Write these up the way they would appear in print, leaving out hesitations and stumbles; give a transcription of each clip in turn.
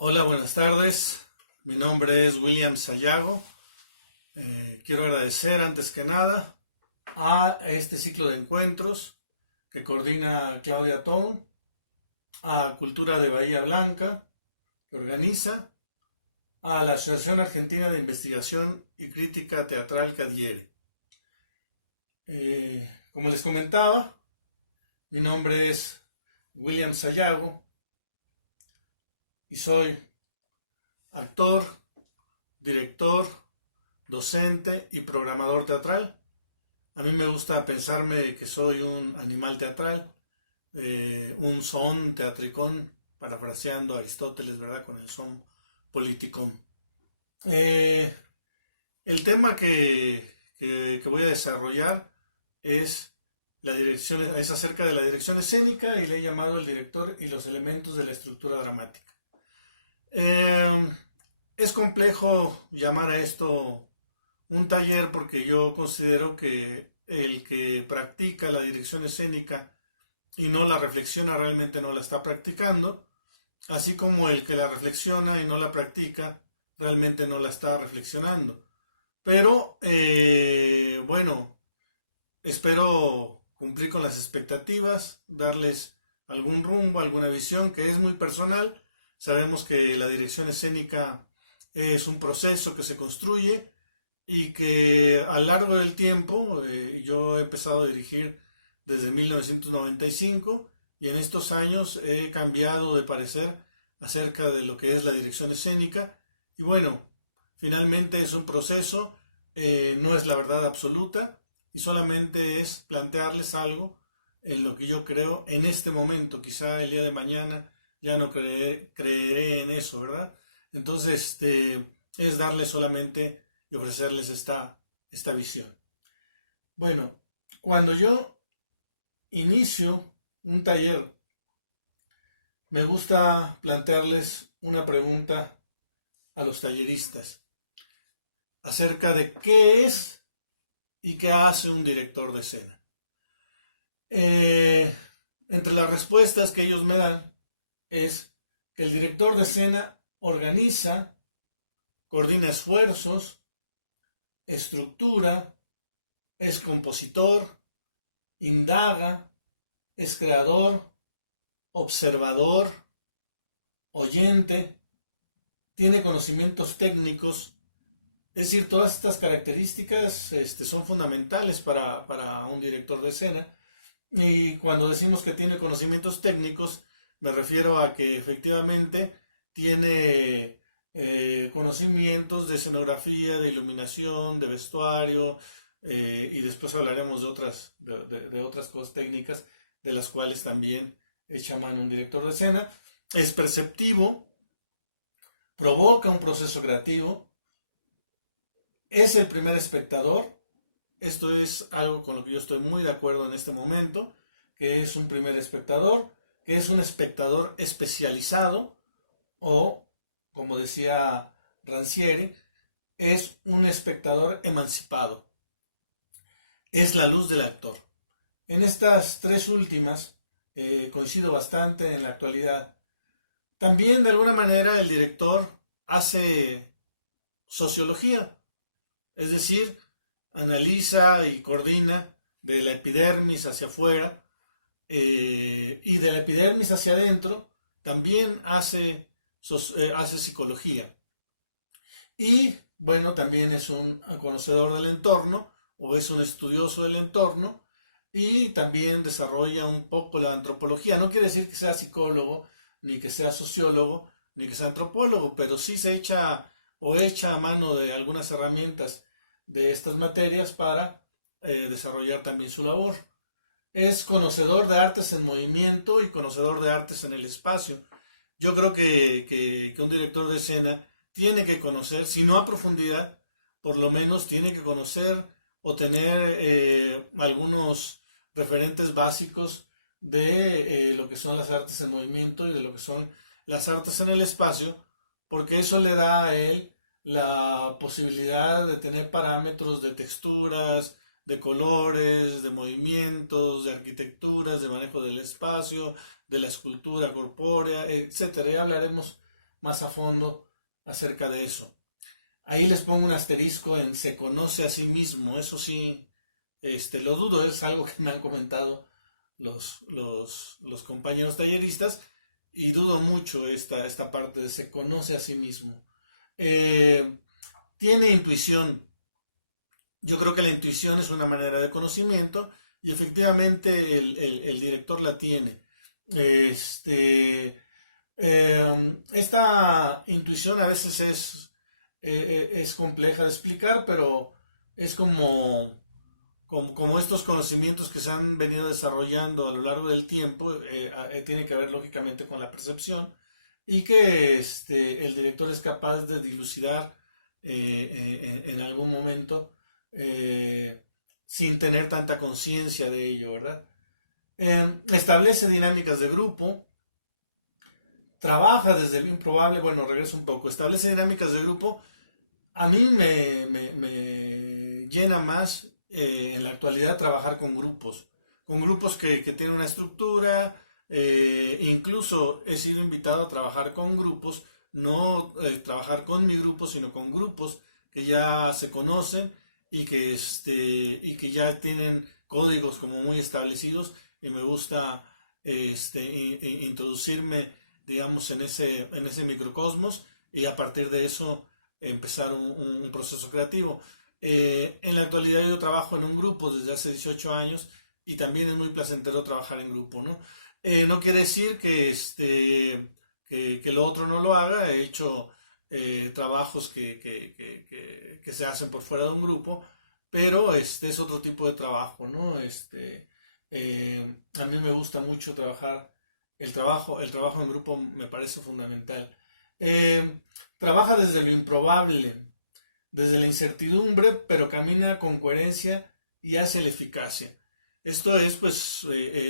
Hola, buenas tardes. Mi nombre es William Sayago. Quiero agradecer antes que nada a este ciclo de encuentros que coordina Claudia Tom, a Cultura de Bahía Blanca, que organiza, a la Asociación Argentina de Investigación y Crítica Teatral que adhiere. Como les comentaba, mi nombre es William Sayago y soy actor, director, docente y programador teatral. A mí me gusta pensarme que soy un animal teatral, un son teatricón, parafraseando a Aristóteles, ¿verdad? Con el son politicón. Eh, el tema que voy a desarrollar es, es acerca de la dirección escénica y le he llamado el director y los elementos de la estructura dramática. Es complejo llamar a esto un taller porque yo considero que el que practica la dirección escénica y no la reflexiona realmente no la está practicando, así como el que la reflexiona y no la practica realmente no la está reflexionando. Pero bueno, espero cumplir con las expectativas, darles algún rumbo, alguna visión que es muy personal. Sabemos que la dirección escénica es un proceso que se construye y que a lo largo del tiempo, yo he empezado a dirigir desde 1995 y en estos años he cambiado de parecer acerca de lo que es la dirección escénica y bueno, finalmente es un proceso, no es la verdad absoluta y solamente es plantearles algo en lo que yo creo en este momento, quizá el día de mañana ya no creeré en eso, ¿verdad? Entonces, es darles solamente y ofrecerles esta visión. Bueno, cuando yo inicio un taller, me gusta plantearles una pregunta a los talleristas acerca de qué es y qué hace un director de escena. Eh, Entre las respuestas que ellos me dan es que el director de escena organiza, coordina esfuerzos, estructura, es compositor, indaga, es creador, observador, oyente, tiene conocimientos técnicos. Es decir, todas estas características son fundamentales para un director de escena. Y cuando decimos que tiene conocimientos técnicos, me refiero a que efectivamente tiene conocimientos de escenografía, de iluminación, de vestuario, y después hablaremos de otras cosas técnicas de las cuales también echa mano un director de escena. Es perceptivo, provoca un proceso creativo, es el primer espectador. Esto es algo con lo que yo estoy muy de acuerdo en este momento, que es un primer espectador, que es un espectador especializado o, como decía Rancière, es un espectador emancipado. Es la luz del actor. En estas tres últimas coincido bastante en la actualidad. También de alguna manera el director hace sociología, es decir, analiza y coordina de la epidermis hacia afuera y de la epidermis hacia adentro también hace psicología. Y bueno, también es un conocedor del entorno o es un estudioso del entorno y también desarrolla un poco la antropología. No quiere decir que sea psicólogo, ni que sea sociólogo, ni que sea antropólogo, pero sí se echa a mano de algunas herramientas de estas materias para desarrollar también su labor. Es conocedor de artes en movimiento y conocedor de artes en el espacio. Yo creo que un director de escena tiene que conocer, si no a profundidad, por lo menos tiene que conocer o tener algunos referentes básicos de lo que son las artes en movimiento y de lo que son las artes en el espacio, porque eso le da a él la posibilidad de tener parámetros de texturas, de colores, de movimientos, de arquitecturas, de manejo del espacio, de la escultura corpórea, etcétera. Ya hablaremos más a fondo acerca de eso. Ahí les pongo un asterisco en se conoce a sí mismo, eso sí, lo dudo, es algo que me han comentado los compañeros talleristas y dudo mucho esta parte de se conoce a sí mismo. Tiene intuición. Yo creo que la intuición es una manera de conocimiento y efectivamente el director la tiene. Esta intuición a veces es compleja de explicar, pero es como estos conocimientos que se han venido desarrollando a lo largo del tiempo, tiene que ver lógicamente con la percepción y que el director es capaz de dilucidar en algún momento sin tener tanta conciencia de ello, ¿verdad? Establece dinámicas de grupo, trabaja desde lo improbable, bueno, regreso un poco, establece dinámicas de grupo, a mí me llena más en la actualidad trabajar con grupos que tienen una estructura, incluso he sido invitado a trabajar con grupos, no trabajar con mi grupo, sino con grupos que ya se conocen y que ya tienen códigos como muy establecidos y me gusta introducirme, digamos, en ese microcosmos y a partir de eso empezar un proceso creativo. En la actualidad yo trabajo en un grupo desde hace 18 años y también es muy placentero trabajar en grupo, ¿no? No quiere decir que lo otro no lo haga, he hecho trabajos que se hacen por fuera de un grupo, pero este es otro tipo de trabajo, ¿no? A mí me gusta mucho trabajar, el trabajo en grupo me parece fundamental. Trabaja desde lo improbable, desde la incertidumbre, pero camina con coherencia y hace la eficacia. Esto es pues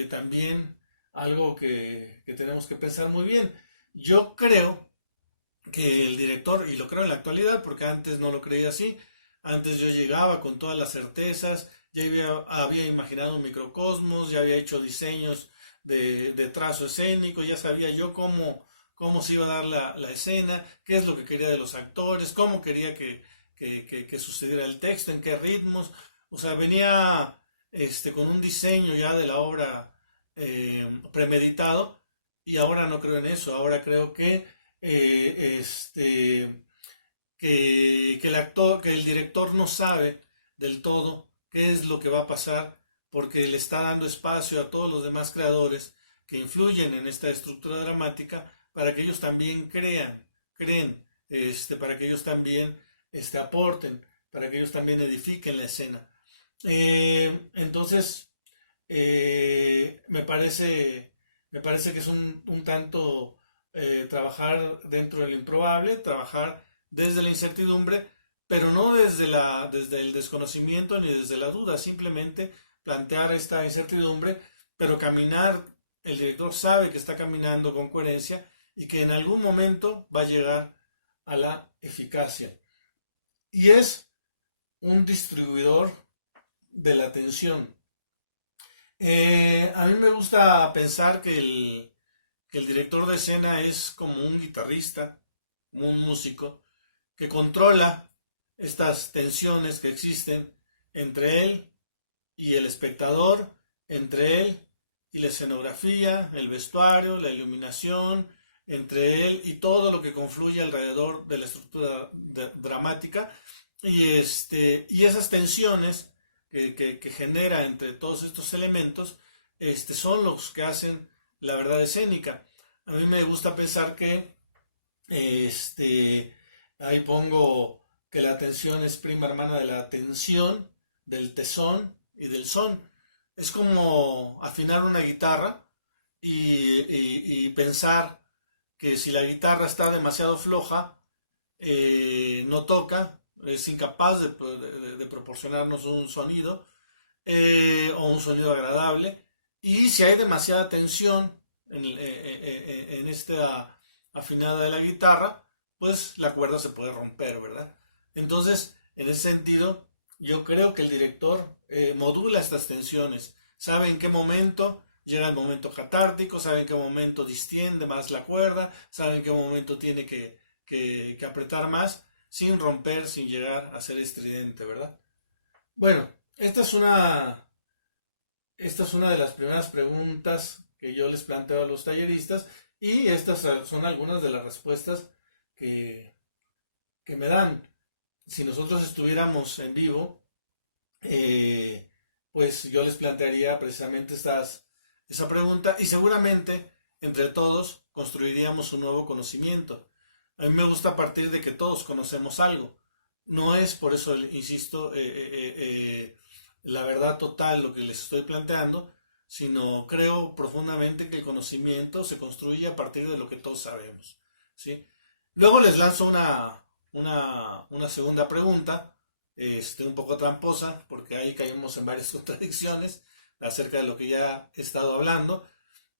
también algo que tenemos que pensar muy bien. Yo creo que el director, y lo creo en la actualidad porque antes no lo creía así, antes yo llegaba con todas las certezas, ya había imaginado un microcosmos, ya había hecho diseños de trazo escénico, ya sabía yo cómo se iba a dar la escena, qué es lo que quería de los actores, cómo quería que sucediera el texto, en qué ritmos, o sea, venía con un diseño ya de la obra premeditado y ahora no creo en eso, ahora creo que el director no sabe del todo qué es lo que va a pasar porque le está dando espacio a todos los demás creadores que influyen en esta estructura dramática para que ellos también creen, para que ellos también aporten, para que ellos también edifiquen la escena. Entonces, me parece que es un tanto trabajar dentro del improbable, trabajar desde la incertidumbre, pero no desde el desconocimiento ni desde la duda, simplemente plantear esta incertidumbre, pero caminar, el director sabe que está caminando con coherencia y que en algún momento va a llegar a la eficacia. Y es un distribuidor de la atención. A mí me gusta pensar que el director de escena es como un guitarrista, como un músico, que controla estas tensiones que existen entre él y el espectador, entre él y la escenografía, el vestuario, la iluminación, entre él y todo lo que confluye alrededor de la estructura dramática y esas tensiones que genera entre todos estos elementos son los que hacen la verdad escénica. A mí me gusta pensar que ahí pongo que la atención es prima hermana de la atención, del tesón y del son. Es como afinar una guitarra y pensar que si la guitarra está demasiado floja, no toca, es incapaz de proporcionarnos un sonido o un sonido agradable. Y si hay demasiada tensión en esta afinada de la guitarra, pues la cuerda se puede romper, ¿verdad? Entonces, en ese sentido, yo creo que el director modula estas tensiones, sabe en qué momento llega el momento catártico, sabe en qué momento distiende más la cuerda, sabe en qué momento tiene que apretar más, sin romper, sin llegar a ser estridente, ¿verdad? Bueno, esta es una de las primeras preguntas que yo les planteo a los talleristas y estas son algunas de las respuestas que, que me dan. Si nosotros estuviéramos en vivo, eh, pues yo les plantearía precisamente esa pregunta y seguramente entre todos construiríamos un nuevo conocimiento. A mí me gusta partir de que todos conocemos algo. No es por eso, insisto, la verdad total lo que les estoy planteando, sino creo profundamente que el conocimiento se construye a partir de lo que todos sabemos, ¿sí? Luego les lanzo una segunda pregunta, un poco tramposa, porque ahí caímos en varias contradicciones acerca de lo que ya he estado hablando.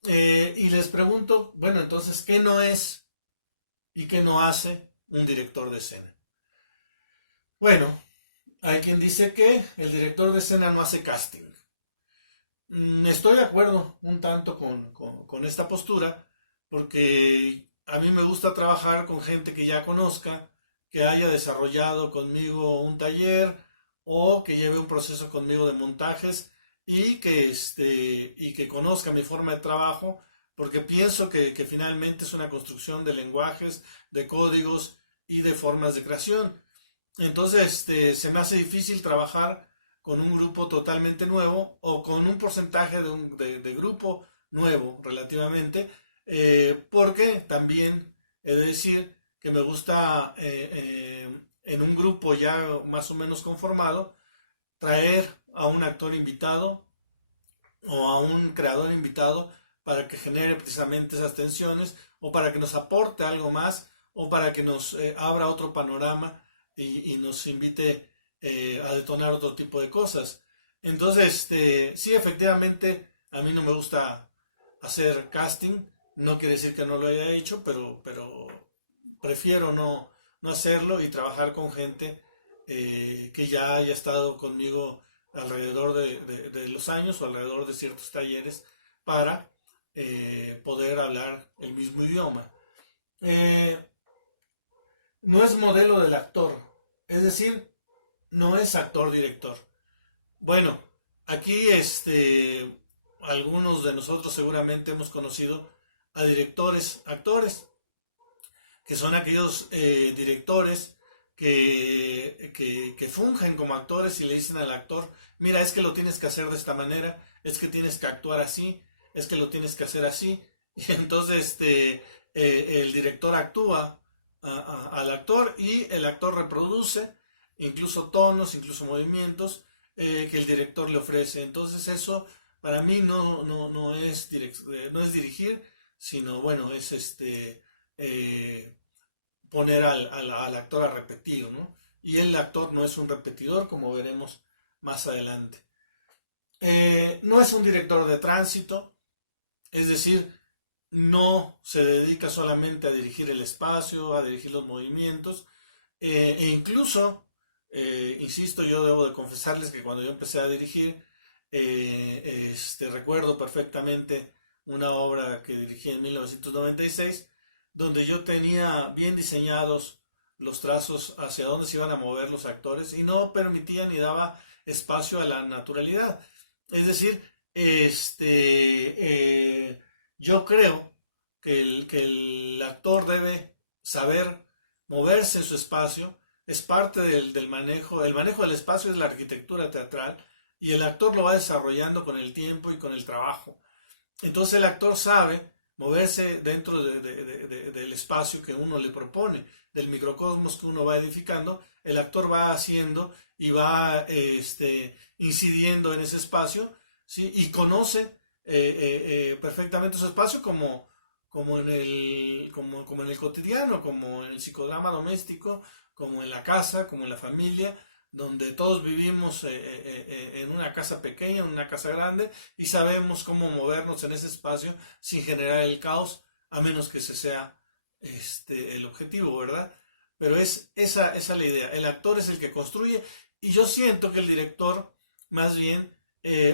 Y les pregunto, bueno, entonces, ¿qué no es y qué no hace un director de escena? Bueno, hay quien dice que el director de escena no hace casting. Estoy de acuerdo un tanto con esta postura, porque a mí me gusta trabajar con gente que ya conozca, que haya desarrollado conmigo un taller o que lleve un proceso conmigo de montajes y que conozca mi forma de trabajo, porque pienso que finalmente es una construcción de lenguajes, de códigos y de formas de creación. Entonces, se me hace difícil trabajar con un grupo totalmente nuevo o con un porcentaje de grupo nuevo relativamente, porque también he de decir que me gusta en un grupo ya más o menos conformado traer a un actor invitado o a un creador invitado para que genere precisamente esas tensiones o para que nos aporte algo más o para que nos abra otro panorama y nos invite a detonar otro tipo de cosas. Entonces, sí, efectivamente, a mí no me gusta hacer casting, no quiere decir que no lo haya hecho, pero prefiero no hacerlo y trabajar con gente que ya haya estado conmigo alrededor de los años o alrededor de ciertos talleres para poder hablar el mismo idioma. Eh, no es modelo del actor, es decir, no es actor-director. Bueno, aquí algunos de nosotros seguramente hemos conocido a directores, actores, que son aquellos directores que fungen como actores y le dicen al actor, mira, es que lo tienes que hacer de esta manera, es que tienes que actuar así, es que lo tienes que hacer así. Y entonces el director actúa al actor y el actor reproduce incluso tonos, incluso movimientos que el director le ofrece. Entonces eso para mí no es dirigir, sino bueno, es poner al actor a repetir, ¿no? Y el actor no es un repetidor, como veremos más adelante. No es un director de tránsito, es decir, no se dedica solamente a dirigir el espacio, a dirigir los movimientos, e incluso, insisto, yo debo de confesarles que cuando yo empecé a dirigir, recuerdo perfectamente una obra que dirigí en 1996, donde yo tenía bien diseñados los trazos hacia dónde se iban a mover los actores y no permitía ni daba espacio a la naturalidad. Es decir, yo creo que el actor debe saber moverse en su espacio, es parte del manejo. El manejo del espacio es la arquitectura teatral y el actor lo va desarrollando con el tiempo y con el trabajo. Entonces el actor sabe moverse dentro del espacio que uno le propone, del microcosmos que uno va edificando, el actor va haciendo y va incidiendo en ese espacio, ¿sí? Y conoce perfectamente su espacio como en el cotidiano, como en el psicodrama doméstico, como en la casa, como en la familia, donde todos vivimos en una casa pequeña, en una casa grande, y sabemos cómo movernos en ese espacio sin generar el caos, a menos que ese sea el objetivo, ¿verdad? Pero esa es la idea. El actor es el que construye, y yo siento que el director más bien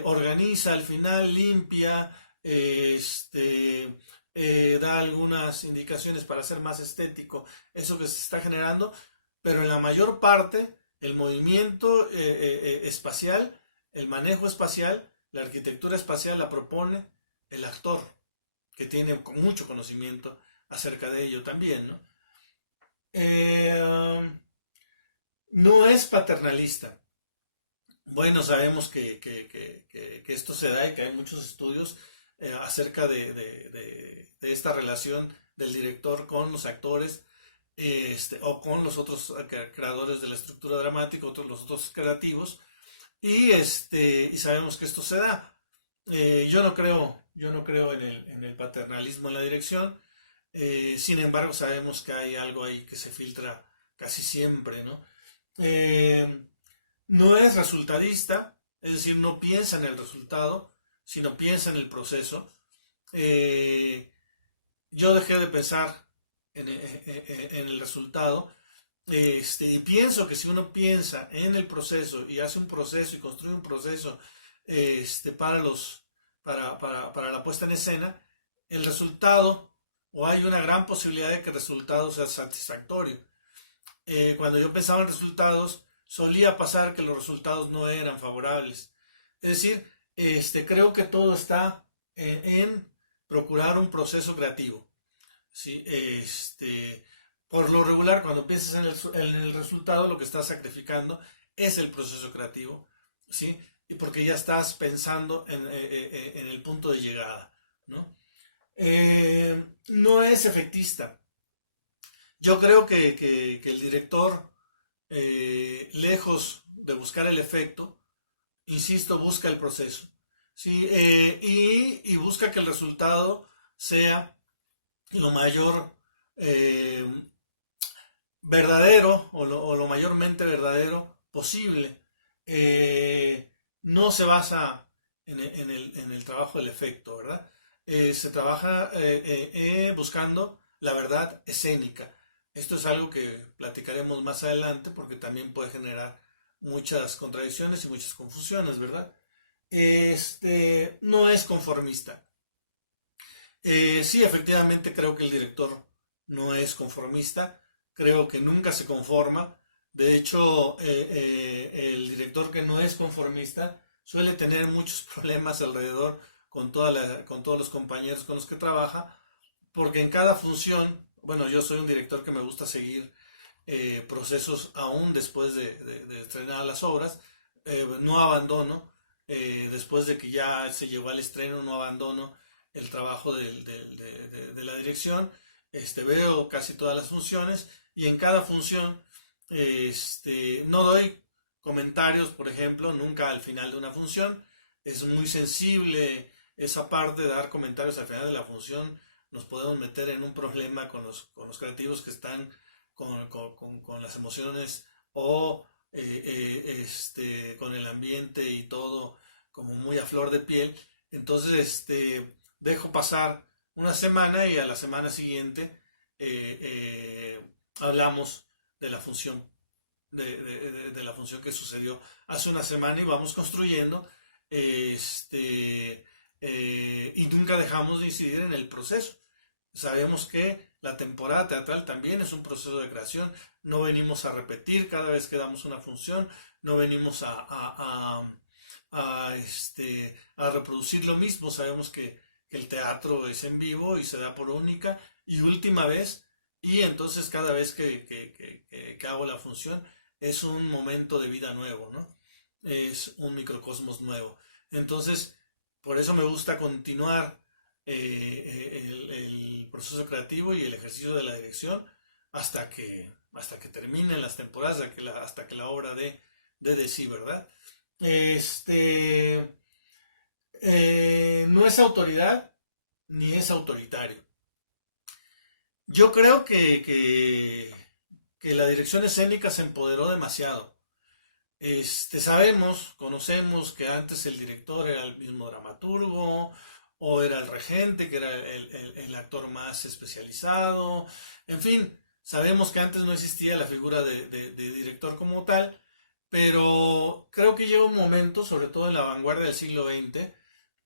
organiza al final, limpia, da algunas indicaciones para hacer más estético eso que se está generando, pero en la mayor parte el movimiento espacial, el manejo espacial, la arquitectura espacial la propone el actor, que tiene mucho conocimiento acerca de ello también, ¿no? Eh, no es paternalista. Bueno, sabemos que esto se da y que hay muchos estudios acerca de esta relación del director con los actores o con los otros creadores de la estructura dramática, los otros creativos, y sabemos que esto se da. Yo no creo en el paternalismo en la dirección, sin embargo sabemos que hay algo ahí que se filtra casi siempre, ¿no? Eh, no es resultadista, es decir, no piensa en el resultado, sino piensa en el proceso. Eh, yo dejé de pensar en el resultado, y pienso que si uno piensa en el proceso y hace un proceso y construye un proceso para para la puesta en escena, el resultado, o hay una gran posibilidad de que el resultado sea satisfactorio. Cuando yo pensaba en resultados, solía pasar que los resultados no eran favorables. Es decir, creo que todo está en procurar un proceso creativo. ¿Sí? Por lo regular, cuando piensas en el resultado, lo que estás sacrificando es el proceso creativo, ¿sí? Y porque ya estás pensando en el punto de llegada, ¿no? No es efectista. Yo creo que el director, lejos de buscar el efecto, insisto, busca el proceso, ¿sí? Y busca que el resultado sea lo mayor verdadero o lo mayormente verdadero posible. No se basa en el trabajo del efecto, ¿verdad? Se trabaja buscando la verdad escénica. Esto es algo que platicaremos más adelante porque también puede generar muchas contradicciones y muchas confusiones, ¿verdad? No es conformista. Sí, efectivamente creo que el director no es conformista, creo que nunca se conforma. De hecho, el director que no es conformista suele tener muchos problemas alrededor con todos los compañeros con los que trabaja, porque en cada función, bueno, yo soy un director que me gusta seguir procesos aún después de estrenar las obras, no abandono, después de que ya se llegó al estreno, no abandono el trabajo de la dirección, veo casi todas las funciones y en cada función no doy comentarios, por ejemplo, nunca al final de una función. Es muy sensible esa parte de dar comentarios al final de la función. Nos podemos meter en un problema con los creativos que están con las emociones o con el ambiente y todo como muy a flor de piel. Entonces, dejo pasar una semana y a la semana siguiente hablamos de la función de la función que sucedió hace una semana y vamos construyendo y nunca dejamos de incidir en el proceso. Sabemos que la temporada teatral también es un proceso de creación, no venimos a repetir cada vez que damos una función, no venimos a reproducir lo mismo, sabemos que el teatro es en vivo y se da por única y última vez, y entonces cada vez que hago la función es un momento de vida nuevo, ¿no? Es un microcosmos nuevo. Entonces, por eso me gusta continuar el proceso creativo y el ejercicio de la dirección hasta que terminen las temporadas, hasta que la obra de sí, ¿verdad? No es autoridad ni es autoritario. Yo creo que la dirección escénica se empoderó demasiado. Conocemos que antes el director era el mismo dramaturgo, o era el regente, que era el actor más especializado. En fin, sabemos que antes no existía la figura de director como tal, pero creo que llega un momento, sobre todo en la vanguardia del siglo XX,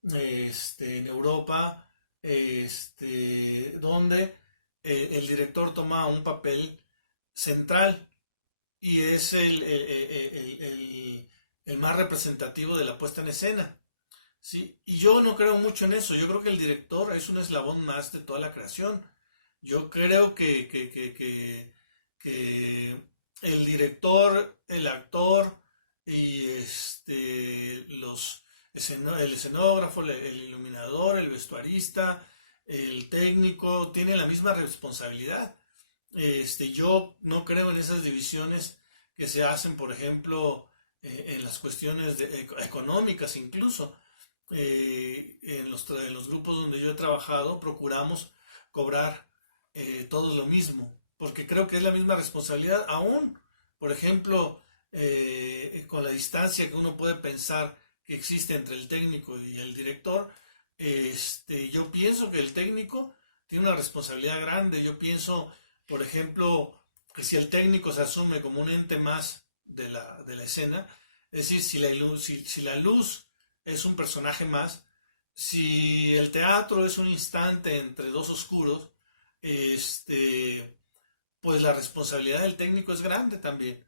en Europa, donde el director toma un papel central y es el más representativo de la puesta en escena. ¿Sí? Y yo no creo mucho en eso. Yo creo que el director es un eslabón más de toda la creación. Yo creo que el director, el actor y el escenógrafo, el iluminador, el vestuarista, el técnico, tienen la misma responsabilidad. Yo no creo en esas divisiones que se hacen, por ejemplo, en las cuestiones económicas incluso. En los grupos donde yo he trabajado procuramos cobrar todos lo mismo, porque creo que es la misma responsabilidad, aún, por ejemplo, con la distancia que uno puede pensar que existe entre el técnico y el director. Yo pienso que el técnico tiene una responsabilidad grande. Yo pienso, por ejemplo, que si el técnico se asume como un ente más de la escena, es decir, si la luz es un personaje más, si el teatro es un instante entre dos oscuros, este, pues la responsabilidad del técnico es grande también,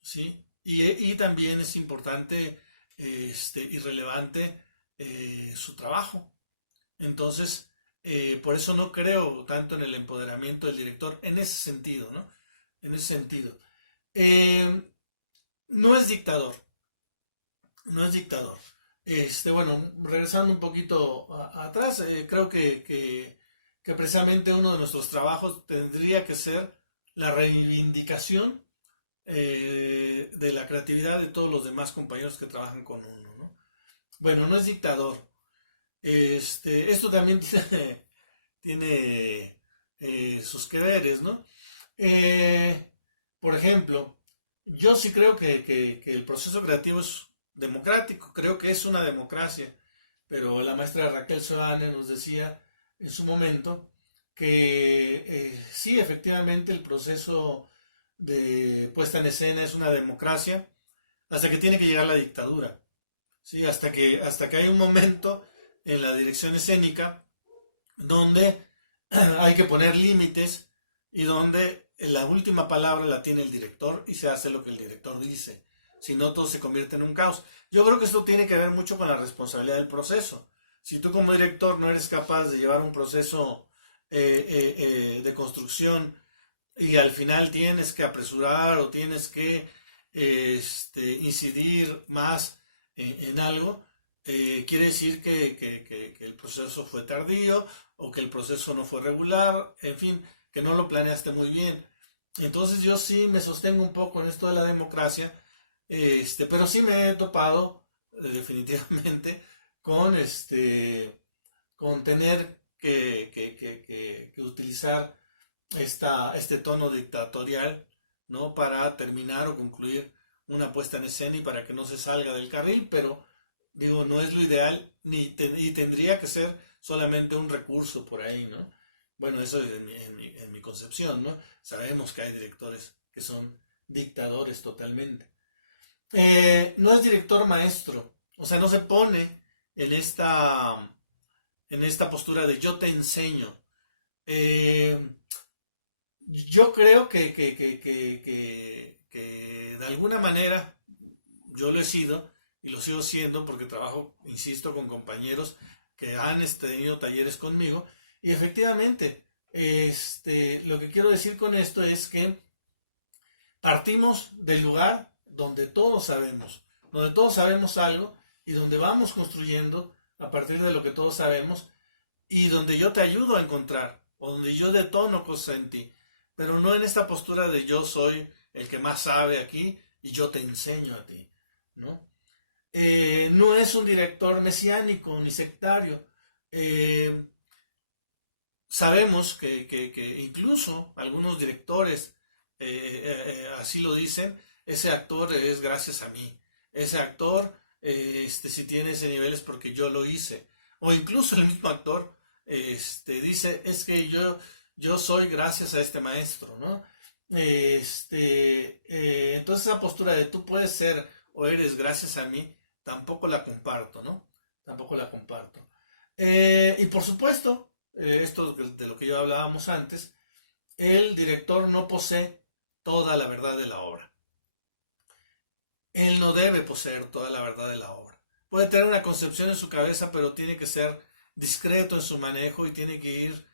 ¿sí? Y también es importante y relevante su trabajo. Entonces, por eso no creo tanto en el empoderamiento del director en ese sentido, ¿no? En ese sentido. Eh, no es dictador, no es dictador. Bueno, regresando un poquito atrás, creo que precisamente uno de nuestros trabajos tendría que ser la reivindicación de la creatividad de todos los demás compañeros que trabajan con uno, ¿no? Bueno, no es dictador. Esto también tiene sus que veres, ¿no? Eh, por ejemplo, yo sí creo que el proceso creativo es democrático, creo que es una democracia, pero la maestra Raquel Soane nos decía en su momento que sí, efectivamente el proceso de puesta en escena es una democracia hasta que tiene que llegar la dictadura, ¿sí? Hasta que hay un momento en la dirección escénica donde hay que poner límites y donde la última palabra la tiene el director y se hace lo que el director dice. Si no, todo se convierte en un caos. Yo creo que esto tiene que ver mucho con la responsabilidad del proceso. Si tú como director no eres capaz de llevar un proceso de construcción y al final tienes que apresurar o tienes que incidir más en algo, quiere decir que el proceso fue tardío o que el proceso no fue regular, en fin, que no lo planeaste muy bien. Entonces yo sí me sostengo un poco en esto de la democracia, pero sí me he topado definitivamente con con tener que utilizar este tono dictatorial, ¿no? Para terminar o concluir una puesta en escena y para que no se salga del carril, pero digo, no es lo ideal y tendría que ser solamente un recurso por ahí, ¿no? Bueno, eso es en mi concepción, ¿no? Sabemos que hay directores que son dictadores totalmente. No es director maestro, o sea, no se pone en en esta postura de yo te enseño. Eh, yo creo que de alguna manera yo lo he sido y lo sigo siendo porque trabajo, insisto, con compañeros que han tenido talleres conmigo y efectivamente, lo que quiero decir con esto es que partimos del lugar donde todos sabemos algo y donde vamos construyendo a partir de lo que todos sabemos y donde yo te ayudo a encontrar o donde yo detono cosas en ti, pero no en esta postura de yo soy el que más sabe aquí y yo te enseño a ti, ¿no? No es un director mesiánico ni sectario. Eh, Sabemos que incluso algunos directores así lo dicen, ese actor es gracias a mí, ese actor si tiene ese nivel es porque yo lo hice, o incluso el mismo actor dice, es que yo soy gracias a este maestro, ¿no? Entonces esa postura de tú puedes ser o eres gracias a mí, tampoco la comparto, ¿no? tampoco la comparto. Y por supuesto, esto de lo que yo hablábamos antes, el director no posee toda la verdad de la obra. Él no debe poseer toda la verdad de la obra. Puede tener una concepción en su cabeza, pero tiene que ser discreto en su manejo y tiene que ir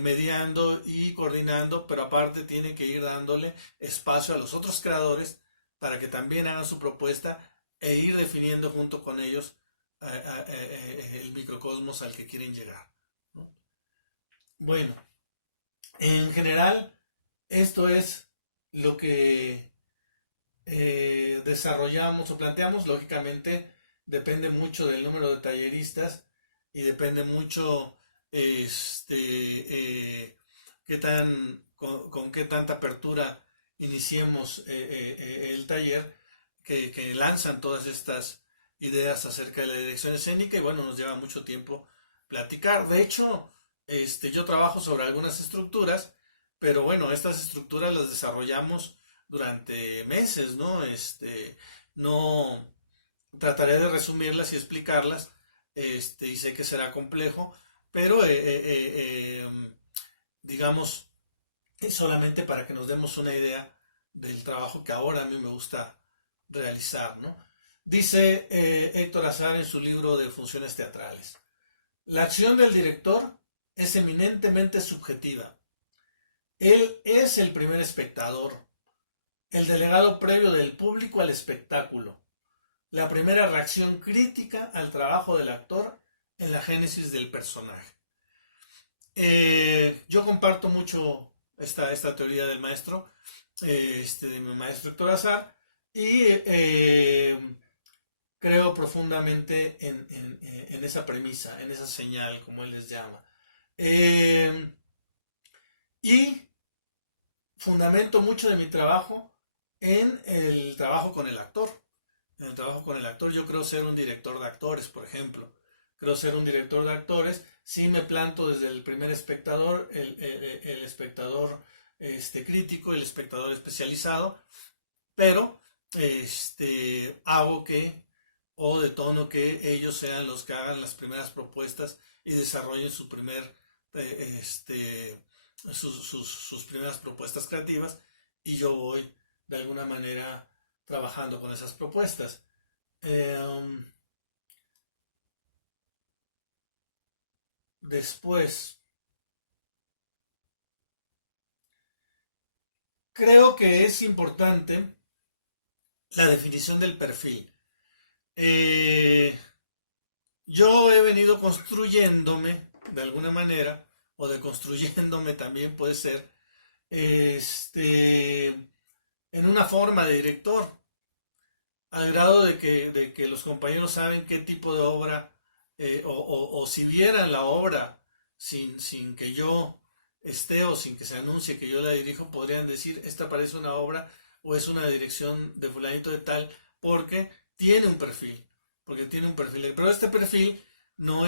mediando y coordinando, pero aparte tiene que ir dándole espacio a los otros creadores para que también hagan su propuesta e ir definiendo junto con ellos el microcosmos al que quieren llegar, ¿no? Bueno, en general, esto es lo que desarrollamos o planteamos. Lógicamente depende mucho del número de talleristas y depende mucho qué tan, con qué tanta apertura iniciemos el taller que lanzan todas estas ideas acerca de la dirección escénica y bueno, nos lleva mucho tiempo platicar. De hecho, yo trabajo sobre algunas estructuras, pero bueno, estas estructuras las desarrollamos durante meses, ¿no? No trataré de resumirlas y explicarlas, y sé que será complejo, pero digamos, es solamente para que nos demos una idea del trabajo que ahora a mí me gusta realizar, ¿no? Dice Héctor Azar en su libro de Funciones Teatrales: la acción del director es eminentemente subjetiva. Él es el primer espectador, el delegado previo del público al espectáculo, la primera reacción crítica al trabajo del actor en la génesis del personaje. Yo comparto mucho esta teoría del maestro, de mi maestro Héctor Azar, y creo profundamente en esa premisa, en esa señal, como él les llama. Y fundamento mucho de mi trabajo en el trabajo con el actor. En el trabajo con el actor, yo creo ser un director de actores, por ejemplo. Creo ser un director de actores. Sí me planto desde el primer espectador, el espectador crítico, el espectador especializado, pero hago que, o detono que ellos sean los que hagan las primeras propuestas y desarrollen su primer, sus primeras propuestas creativas, y yo voy de alguna manera trabajando con esas propuestas. Después, creo que es importante la definición del perfil. Yo he venido construyéndome de alguna manera, o deconstruyéndome también puede ser, en una forma de director, al grado de que los compañeros saben qué tipo de obra, o si vieran la obra sin que yo esté o sin que se anuncie que yo la dirijo, podrían decir, esta parece una obra o es una dirección de fulanito de tal, porque tiene un perfil, pero este perfil no,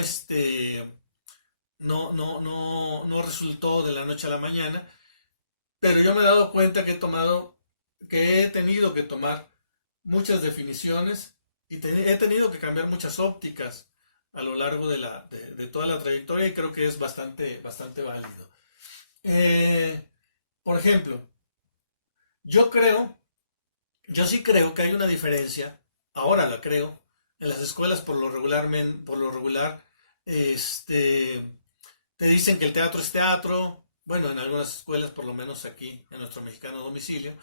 no resultó de la noche a la mañana, pero yo me he dado cuenta que he tenido que tomar muchas definiciones y he tenido que cambiar muchas ópticas a lo largo de toda la trayectoria, y creo que es bastante válido. Por ejemplo, yo sí creo que hay una diferencia, ahora la creo, en las escuelas por lo regular, te dicen que el teatro es teatro, bueno, en algunas escuelas, por lo menos aquí en nuestro mexicano domicilio,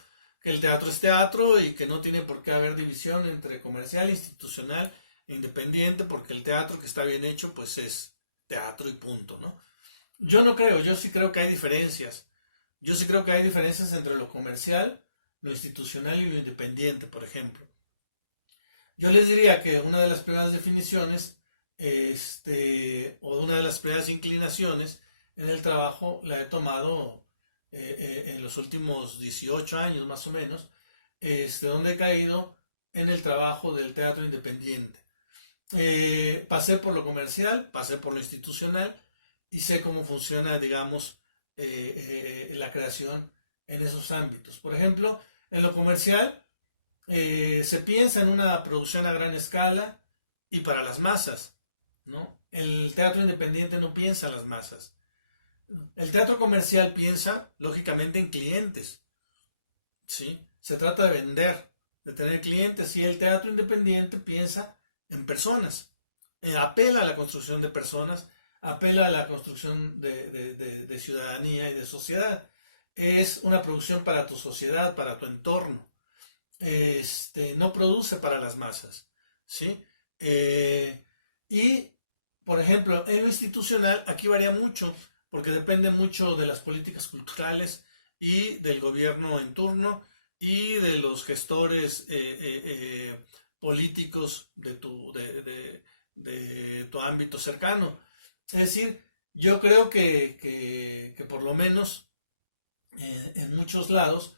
que el teatro es teatro y que no tiene por qué haber división entre comercial, institucional e independiente, porque el teatro que está bien hecho, pues es teatro y punto, ¿no? Yo no creo, yo sí creo que hay diferencias. Yo sí creo que hay diferencias entre lo comercial, lo institucional y lo independiente, por ejemplo. Yo les diría que una de las primeras definiciones, o una de las primeras inclinaciones en el trabajo la he tomado en los últimos 18 años más o menos, donde he caído en el trabajo del teatro independiente. Pasé por lo comercial, pasé por lo institucional y sé cómo funciona, digamos, la creación en esos ámbitos. Por ejemplo, en lo comercial se piensa en una producción a gran escala y para las masas. ¿no? El teatro independiente no piensa en las masas. El teatro comercial piensa, lógicamente, en clientes, ¿sí? Se trata de vender, de tener clientes, y el teatro independiente piensa en personas. Apela a la construcción de personas, apela a la construcción de ciudadanía y de sociedad. Es una producción para tu sociedad, para tu entorno. No produce para las masas, ¿sí? Eh, y, por ejemplo, en lo institucional, aquí varía mucho, porque depende mucho de las políticas culturales y del gobierno en turno y de los gestores políticos de tu ámbito cercano. Es decir, yo creo que por lo menos en muchos lados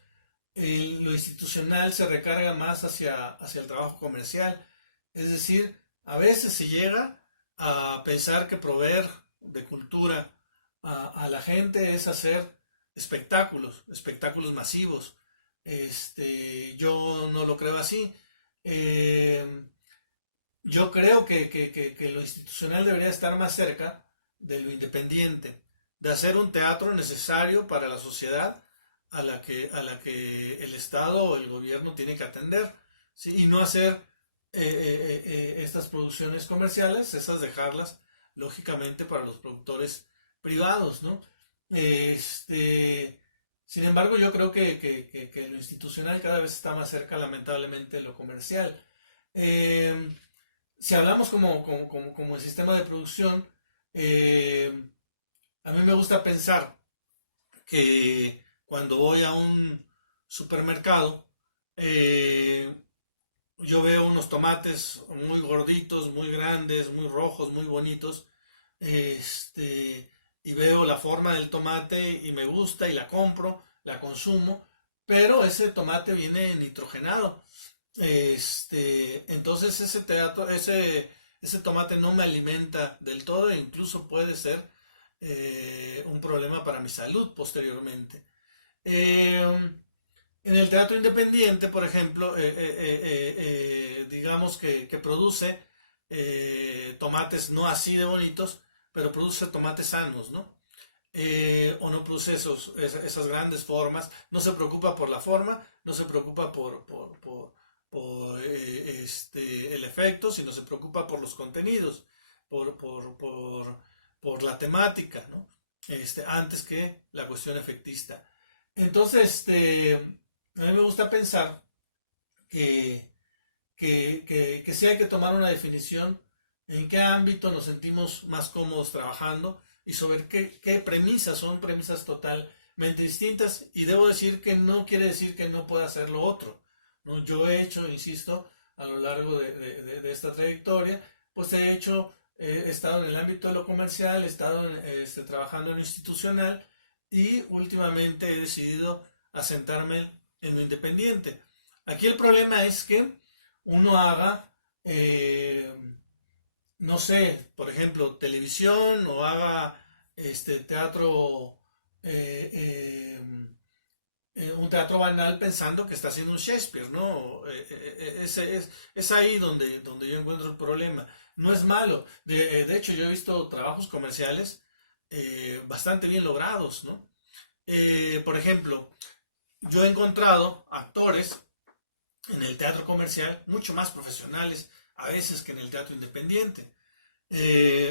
lo institucional se recarga más hacia el trabajo comercial. Es decir, a veces se llega a pensar que proveer de cultura a la gente es hacer espectáculos masivos. Yo no lo creo así. Eh, yo creo que lo institucional debería estar más cerca de lo independiente, de hacer un teatro necesario para la sociedad a la que el Estado o el gobierno tiene que atender, ¿sí? Y no hacer estas producciones comerciales, esas dejarlas lógicamente para los productores privados, ¿no? Este, Sin embargo, yo creo que lo institucional cada vez está más cerca, lamentablemente, de lo comercial. Eh, si hablamos como el sistema de producción, eh, a mí me gusta pensar que cuando voy a un supermercado, eh, yo veo unos tomates muy gorditos, muy grandes, muy rojos, muy bonitos, este, y veo la forma del tomate y me gusta y la compro, la consumo, pero ese tomate viene nitrogenado. Entonces ese tomate no me alimenta del todo e incluso puede ser un problema para mi salud posteriormente. Eh, en el teatro independiente, por ejemplo, digamos que produce tomates no así de bonitos, pero produce tomates sanos, ¿no? O no produce esas grandes formas, no se preocupa por la forma, no se preocupa por el efecto, sino se preocupa por los contenidos, por, por, por, por la temática, ¿no? Antes que la cuestión efectista. Entonces, a mí me gusta pensar que, que sí hay que tomar una definición en qué ámbito nos sentimos más cómodos trabajando y sobre qué premisas, son premisas totalmente distintas, y debo decir que no quiere decir que no pueda hacer lo otro, ¿no? Yo he hecho, insisto, a lo largo de esta trayectoria, pues he estado en el ámbito de lo comercial, he estado trabajando en lo institucional, y últimamente he decidido asentarme en lo independiente. Aquí el problema es que uno haga, no sé, por ejemplo, televisión, o haga teatro, eh, eh, un teatro banal, pensando que está haciendo un Shakespeare, ¿no? Es ahí donde yo encuentro el problema. No es malo. De hecho, yo he visto trabajos comerciales bastante bien logrados, ¿no? Por ejemplo, yo he encontrado actores en el teatro comercial mucho más profesionales a veces que en el teatro independiente.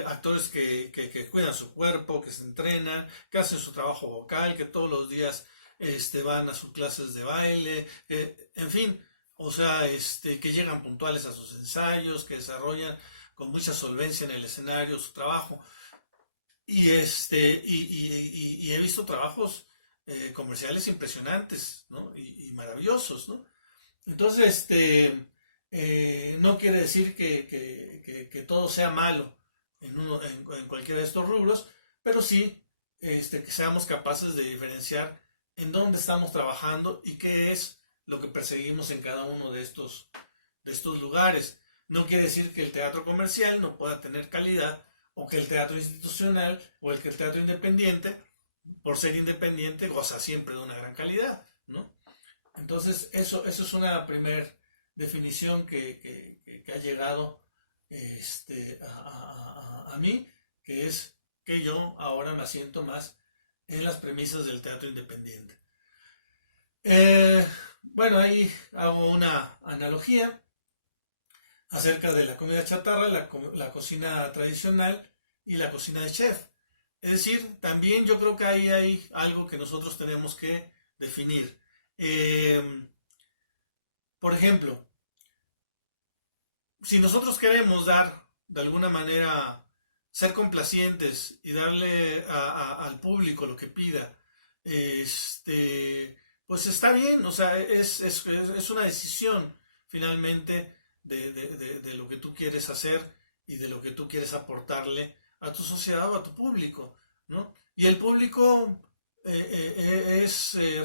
Actores que cuidan su cuerpo, que se entrenan, que hacen su trabajo vocal, que todos los días van a sus clases de baile, en fin, o sea, que llegan puntuales a sus ensayos, que desarrollan con mucha solvencia en el escenario su trabajo. Y he visto trabajos comerciales impresionantes, ¿no? Y maravillosos, ¿no? Entonces, no quiere decir que todo sea malo en cualquiera de estos rubros, pero sí que seamos capaces de diferenciar en dónde estamos trabajando y qué es lo que perseguimos en cada uno de estos lugares. No quiere decir que el teatro comercial no pueda tener calidad, o que el teatro institucional o que el teatro independiente, por ser independiente, goza siempre de una gran calidad, ¿no? Entonces, eso es una primera definición que ha llegado a mí, que es que yo ahora me asiento más en las premisas del teatro independiente. Bueno, ahí hago una analogía acerca de la comida chatarra, la cocina tradicional y la cocina de chef. Es decir, también yo creo que ahí hay algo que nosotros tenemos que definir. Eh, por ejemplo, si nosotros queremos dar, de alguna manera, ser complacientes y darle al público lo que pida, pues está bien, o sea, es una decisión finalmente de lo que tú quieres hacer y de lo que tú quieres aportarle a tu sociedad o a tu público, ¿no? Y el público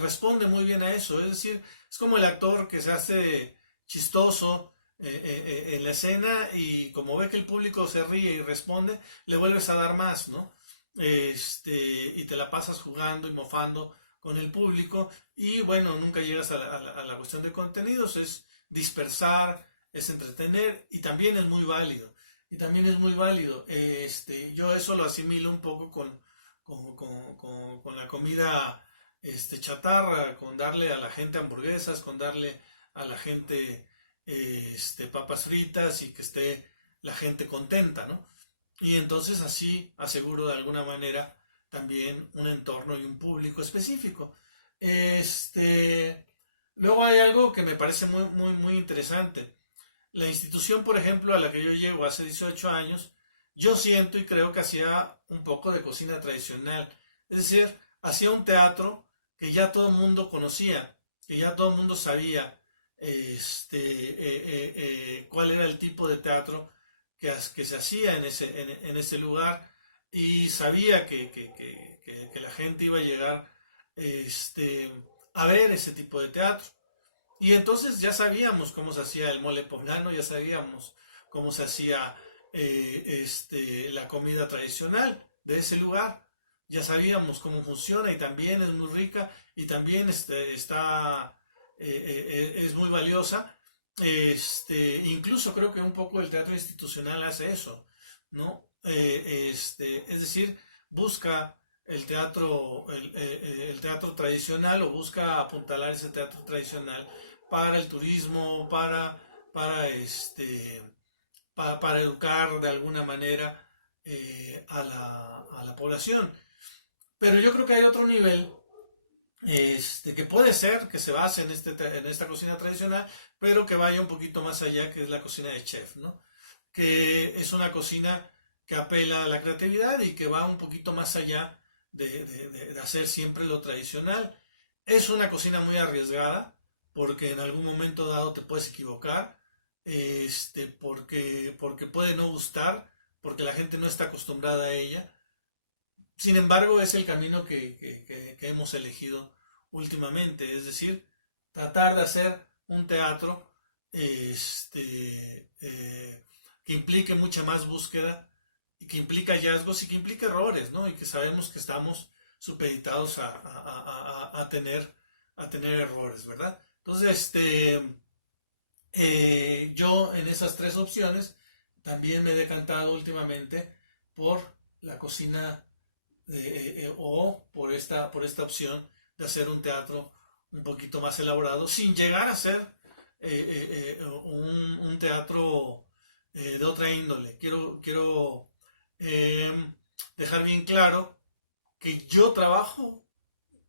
responde muy bien a eso, es decir, es como el actor que se hace chistoso en la escena y como ve que el público se ríe y responde, le vuelves a dar más, ¿no? Y te la pasas jugando y mofando con el público y bueno, nunca llegas a la cuestión de contenidos, es dispersar, es entretener y también es muy válido. Y también es muy válido. Yo eso lo asimilo un poco con la comida chatarra, con darle a la gente hamburguesas, con darle a la gente papas fritas y que esté la gente contenta, ¿no? Y entonces así aseguro de alguna manera también un entorno y un público específico. Luego hay algo que me parece muy interesante. La institución, por ejemplo, a la que yo llego hace 18 años, yo siento y creo que hacía un poco de cocina tradicional. Es decir, hacía un teatro que ya todo el mundo conocía, que ya todo el mundo sabía cuál era el tipo de teatro que se hacía en ese lugar y sabía que la gente iba a llegar a ver ese tipo de teatro. Y entonces ya sabíamos cómo se hacía el mole poblano, ya sabíamos cómo se hacía la comida tradicional de ese lugar, ya sabíamos cómo funciona y también es muy rica y también es muy valiosa. Incluso creo que un poco el teatro institucional hace eso, ¿no? Es decir, busca el teatro tradicional o busca apuntalar ese teatro tradicional para el turismo, para, para educar de alguna manera a la población. Pero yo creo que hay otro nivel que puede ser que se base en esta cocina tradicional, pero que vaya un poquito más allá, que es la cocina de chef, ¿no? Que es una cocina que apela a la creatividad y que va un poquito más allá de hacer siempre lo tradicional. Es una cocina muy arriesgada, porque en algún momento dado te puedes equivocar, porque puede no gustar, porque la gente no está acostumbrada a ella. Sin embargo, es el camino que hemos elegido últimamente, es decir, tratar de hacer un teatro que implique mucha más búsqueda y que implique hallazgos y que implique errores, ¿no? Y que sabemos que estamos supeditados a tener errores, ¿verdad? Entonces, yo en esas tres opciones también me he decantado últimamente por la cocina o por esta opción de hacer un teatro un poquito más elaborado, sin llegar a ser un teatro de otra índole. Quiero dejar bien claro que yo trabajo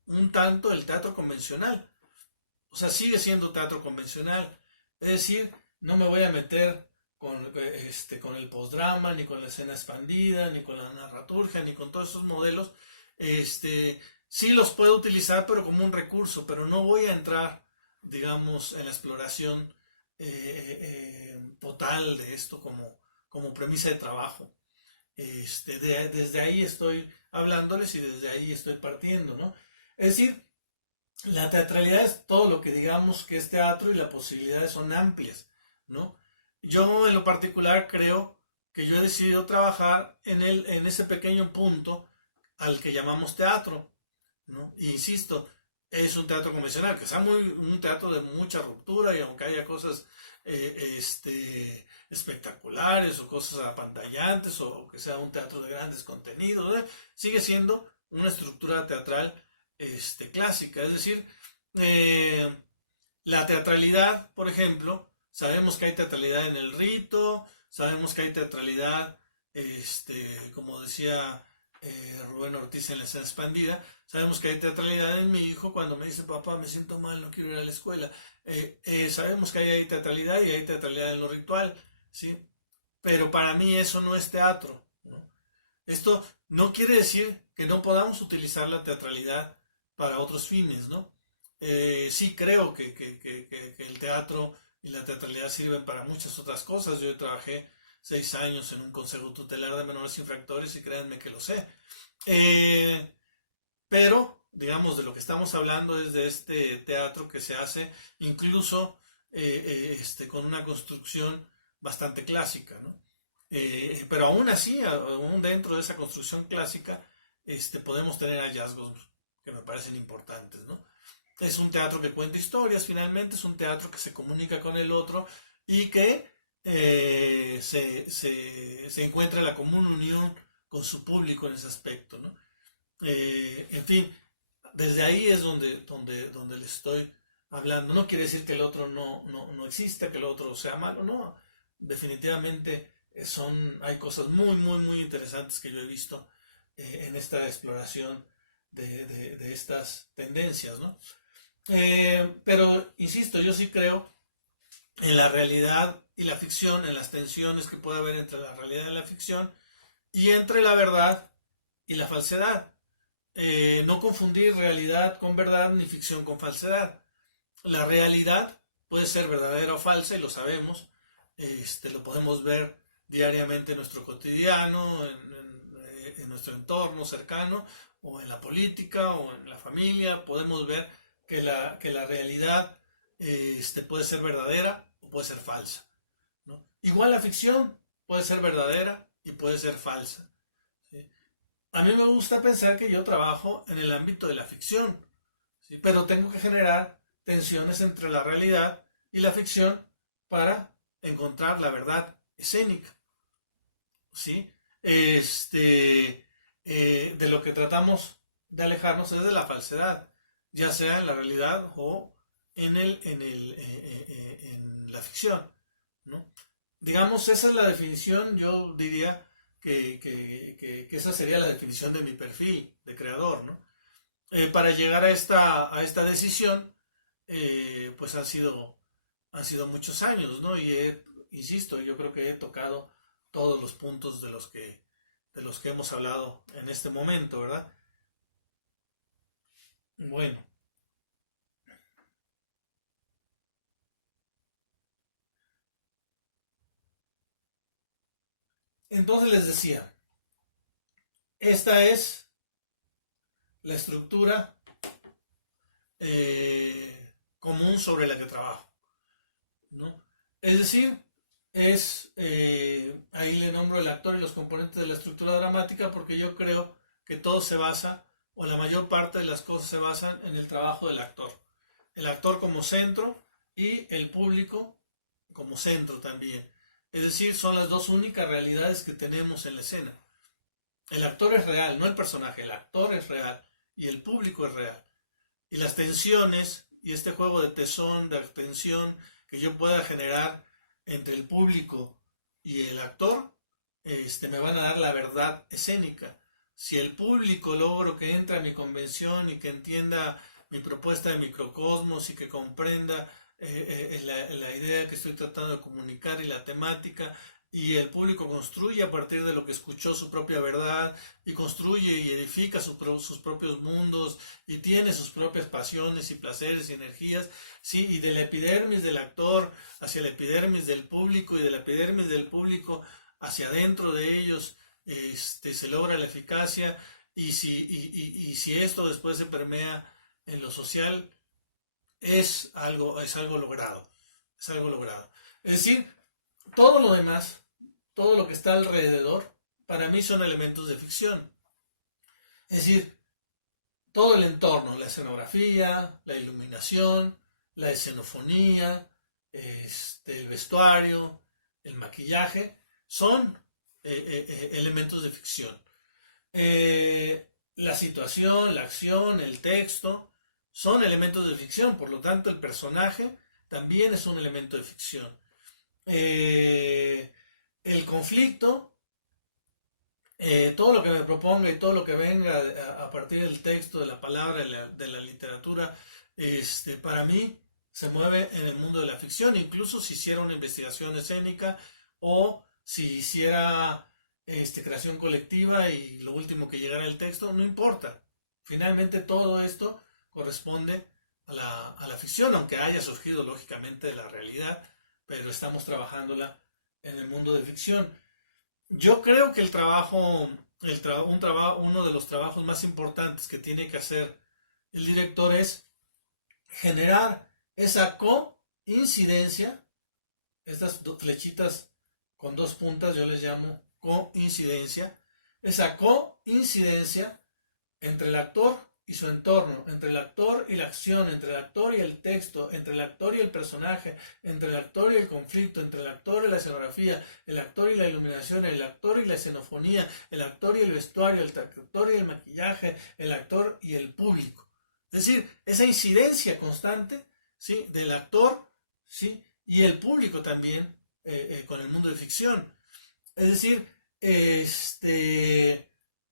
un tanto el teatro convencional. O sea, sigue siendo teatro convencional. Es decir, no me voy a meter con el postdrama, ni con la escena expandida, ni con la narraturgia, ni con todos esos modelos. Sí los puedo utilizar, pero como un recurso, pero no voy a entrar, digamos, en la exploración total de esto como premisa de trabajo. Desde ahí estoy hablándoles y desde ahí estoy partiendo, ¿no? Es decir, la teatralidad es todo lo que digamos que es teatro y las posibilidades son amplias, ¿no? Yo en lo particular creo que yo he decidido trabajar en ese pequeño punto al que llamamos teatro, ¿no? E insisto, es un teatro convencional, que sea un teatro de mucha ruptura y aunque haya cosas espectaculares o cosas apantullantes o que sea un teatro de grandes contenidos, sigue siendo una estructura teatral clásica. Es decir, eh, la teatralidad, por ejemplo, sabemos que hay teatralidad en el rito, sabemos que hay teatralidad, como decía Rubén Ortiz en La Escena Expandida, sabemos que hay teatralidad en mi hijo cuando me dice, papá, me siento mal, no quiero ir a la escuela. Sabemos que hay teatralidad y hay teatralidad en lo ritual, ¿sí? Pero para mí eso no es teatro, ¿no? Esto no quiere decir que no podamos utilizar la teatralidad para otros fines, ¿no? Sí creo que el teatro y la teatralidad sirven para muchas otras cosas. Yo trabajé 6 años en un consejo tutelar de menores infractores y créanme que lo sé. Eh, pero, digamos, de lo que estamos hablando es de este teatro que se hace incluso con una construcción bastante clásica, ¿no? Pero aún así, aún dentro de esa construcción clásica, podemos tener hallazgos que me parecen importantes, ¿no? Es un teatro que cuenta historias, finalmente, es un teatro que se comunica con el otro y que se encuentra en la común unión con su público en ese aspecto, ¿no? En fin, desde ahí es donde le estoy hablando. No quiere decir que el otro no exista, que el otro sea malo, no. Definitivamente hay cosas muy, muy, muy interesantes que yo he visto en esta exploración de estas tendencias, ¿no? Pero, insisto, yo sí creo en la realidad y la ficción, en las tensiones que puede haber entre la realidad y la ficción, y entre la verdad y la falsedad. No confundir realidad con verdad ni ficción con falsedad. La realidad puede ser verdadera o falsa y lo sabemos, lo podemos ver diariamente en nuestro cotidiano, en nuestro entorno cercano, o en la política, o en la familia. Podemos ver que la realidad puede ser verdadera o puede ser falsa, ¿no? Igual la ficción puede ser verdadera y puede ser falsa, ¿sí? A mí me gusta pensar que yo trabajo en el ámbito de la ficción, ¿sí? Pero tengo que generar tensiones entre la realidad y la ficción para encontrar la verdad escénica, ¿sí? De lo que tratamos de alejarnos es de la falsedad, ya sea en la realidad o en la ficción, ¿no? Digamos, esa es la definición. Yo diría que esa sería la definición de mi perfil de creador, ¿no? Para llegar a esta decisión, pues han sido muchos años, ¿no? Y insisto, yo creo que he tocado todos los puntos de los que hemos hablado en este momento, ¿verdad? Bueno, entonces les decía, esta es la estructura común sobre la que trabajo, ¿no? Es decir, ahí le nombro el actor y los componentes de la estructura dramática porque yo creo que todo se basa, o la mayor parte de las cosas se basan en el trabajo del actor. El actor como centro y el público como centro también. Es decir, son las dos únicas realidades que tenemos en la escena. El actor es real, no el personaje, el actor es real y el público es real. Y las tensiones y este juego de tesón, de tensión que yo pueda generar entre el público y el actor, me van a dar la verdad escénica. Si el público logro que entre a mi convención y que entienda mi propuesta de microcosmos y que comprenda la idea que estoy tratando de comunicar y la temática, y el público construye a partir de lo que escuchó su propia verdad y construye y edifica sus propios mundos y tiene sus propias pasiones y placeres y energías, ¿sí? Y de la epidermis del actor hacia la epidermis del público y de la epidermis del público hacia adentro de ellos, se logra la eficacia. Y si esto después se permea en lo social, es algo logrado, es algo logrado. Es decir, todo lo demás, todo lo que está alrededor, para mí son elementos de ficción. Es decir, todo el entorno, la escenografía, la iluminación, la escenofonía, el vestuario, el maquillaje, son elementos de ficción. La situación, la acción, el texto, son elementos de ficción, por lo tanto el personaje también es un elemento de ficción. El conflicto, todo lo que me proponga y todo lo que venga a partir del texto, de la palabra, de la literatura, para mí se mueve en el mundo de la ficción, incluso si hiciera una investigación escénica o si hiciera creación colectiva y lo último que llegara el texto, no importa. Finalmente todo esto corresponde a la ficción, aunque haya surgido lógicamente de la realidad, pero estamos trabajándola en el mundo de ficción. Yo creo que uno de los trabajos más importantes que tiene que hacer el director es generar esa coincidencia, estas flechitas con dos puntas, yo les llamo coincidencia, esa coincidencia entre el actor y su entorno, entre el actor y la acción, entre el actor y el texto, entre el actor y el personaje, entre el actor y el conflicto, entre el actor y la escenografía, el actor y la iluminación, el actor y la escenofonía, el actor y el vestuario, el actor y el maquillaje, el actor y el público. Es decir, esa incidencia constante, ¿sí?, del actor, ¿sí?, y el público también con el mundo de ficción. Es decir,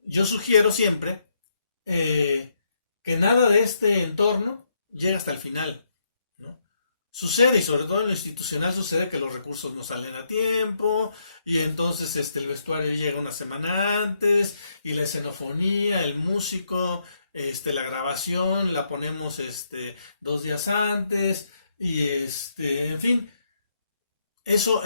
yo sugiero siempre que nada de este entorno llega hasta el final, ¿no? Sucede, y sobre todo en lo institucional sucede, que los recursos no salen a tiempo, y entonces el vestuario llega una semana antes, y la escenofonía, el músico, la grabación la ponemos 2 días antes, y en fin, eso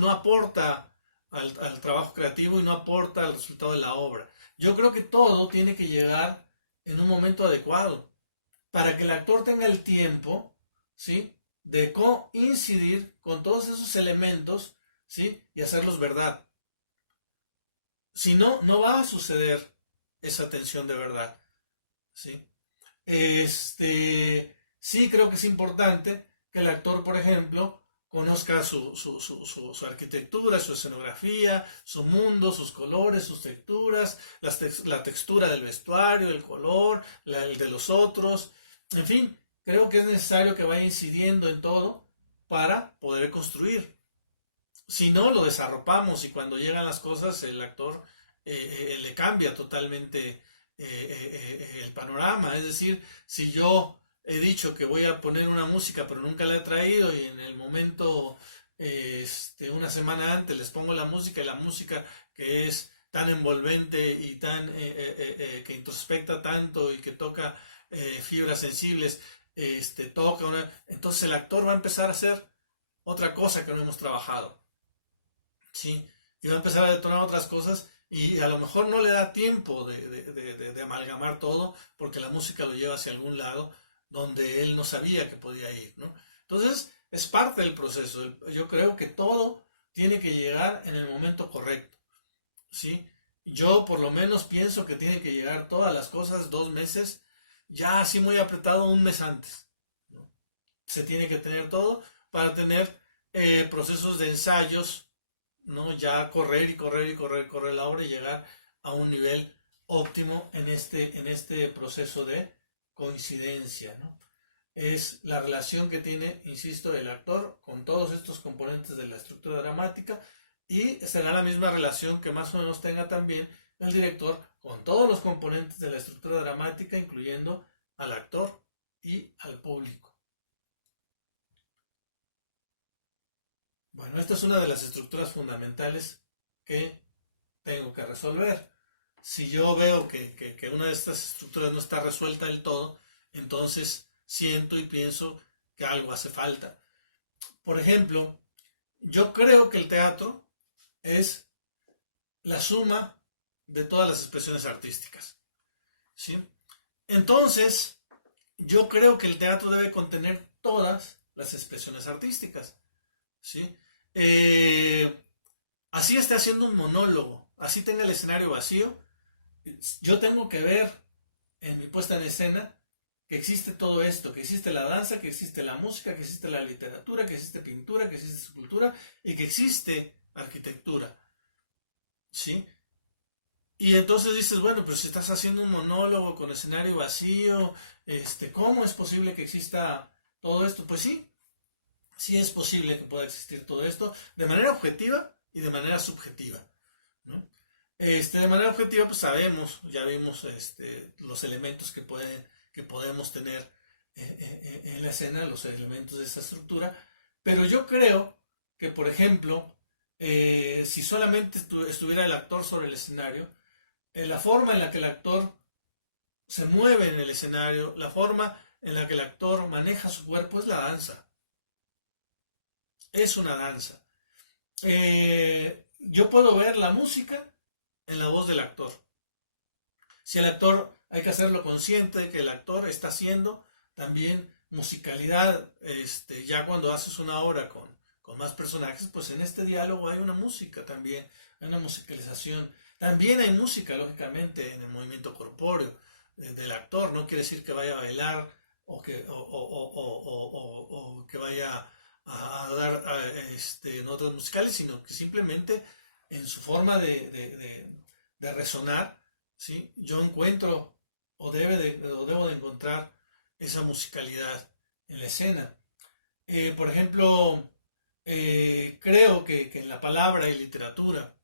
no aporta al trabajo creativo y no aporta al resultado de la obra. Yo creo que todo tiene que llegar en un momento adecuado para que el actor tenga el tiempo, ¿sí?, de coincidir con todos esos elementos, ¿sí?, y hacerlos verdad. Si no, no va a suceder esa tensión de verdad, ¿sí? Sí creo que es importante que el actor, por ejemplo, conozca su arquitectura, su escenografía, su mundo, sus colores, sus texturas, la textura del vestuario, el color, el de los otros. En fin, creo que es necesario que vaya incidiendo en todo para poder construir. Si no, lo desarropamos y cuando llegan las cosas, el actor le cambia totalmente el panorama. Es decir, si yo he dicho que voy a poner una música pero nunca la he traído, y en el momento una semana antes les pongo la música, y la música que es tan envolvente y tan que introspecta tanto y que toca fibras sensibles, entonces el actor va a empezar a hacer otra cosa que no hemos trabajado, ¿sí? Y va a empezar a detonar otras cosas, y a lo mejor no le da tiempo de amalgamar todo, porque la música lo lleva hacia algún lado donde él no sabía que podía ir, ¿no? Entonces, es parte del proceso. Yo creo que todo tiene que llegar en el momento correcto, ¿sí? Yo por lo menos pienso que tienen que llegar todas las cosas 2 meses, ya así muy apretado, 1 mes antes, ¿no? Se tiene que tener todo para tener procesos de ensayos, ¿no? Ya correr y correr y correr, correr la obra y llegar a un nivel óptimo en este proceso de coincidencia, ¿no? Es la relación que tiene, insisto, el actor con todos estos componentes de la estructura dramática, y será la misma relación que más o menos tenga también el director con todos los componentes de la estructura dramática, incluyendo al actor y al público. Bueno, esta es una de las estructuras fundamentales que tengo que resolver. Si yo veo que una de estas estructuras no está resuelta del todo, entonces siento y pienso que algo hace falta. Por ejemplo, yo creo que el teatro es la suma de todas las expresiones artísticas, ¿sí? Entonces, yo creo que el teatro debe contener todas las expresiones artísticas, ¿sí? Así esté haciendo un monólogo, así tenga el escenario vacío, yo tengo que ver en mi puesta en escena que existe todo esto, que existe la danza, que existe la música, que existe la literatura, que existe pintura, que existe escultura y que existe arquitectura, ¿sí? Y entonces dices, bueno, pero si estás haciendo un monólogo con escenario vacío, ¿cómo es posible que exista todo esto? Pues sí, sí es posible que pueda existir todo esto de manera objetiva y de manera subjetiva, ¿no? De manera objetiva, pues sabemos, ya vimos los elementos que podemos tener en la escena, los elementos de esta estructura, pero yo creo que, por ejemplo, si solamente estuviera el actor sobre el escenario, la forma en la que el actor se mueve en el escenario, la forma en la que el actor maneja su cuerpo es la danza. Es una danza. Yo puedo ver la música en la voz del actor. Si el actor, hay que hacerlo consciente de que el actor está haciendo también musicalidad, ya cuando haces una obra con más personajes, pues en este diálogo hay una música también, hay una musicalización. También hay música, lógicamente, en el movimiento corpóreo del actor. No quiere decir que vaya a bailar o que vaya a dar notas musicales, sino que simplemente en su forma de resonar, ¿sí? Yo encuentro o debo de encontrar esa musicalidad en la escena. Por ejemplo, creo que en la palabra y literatura,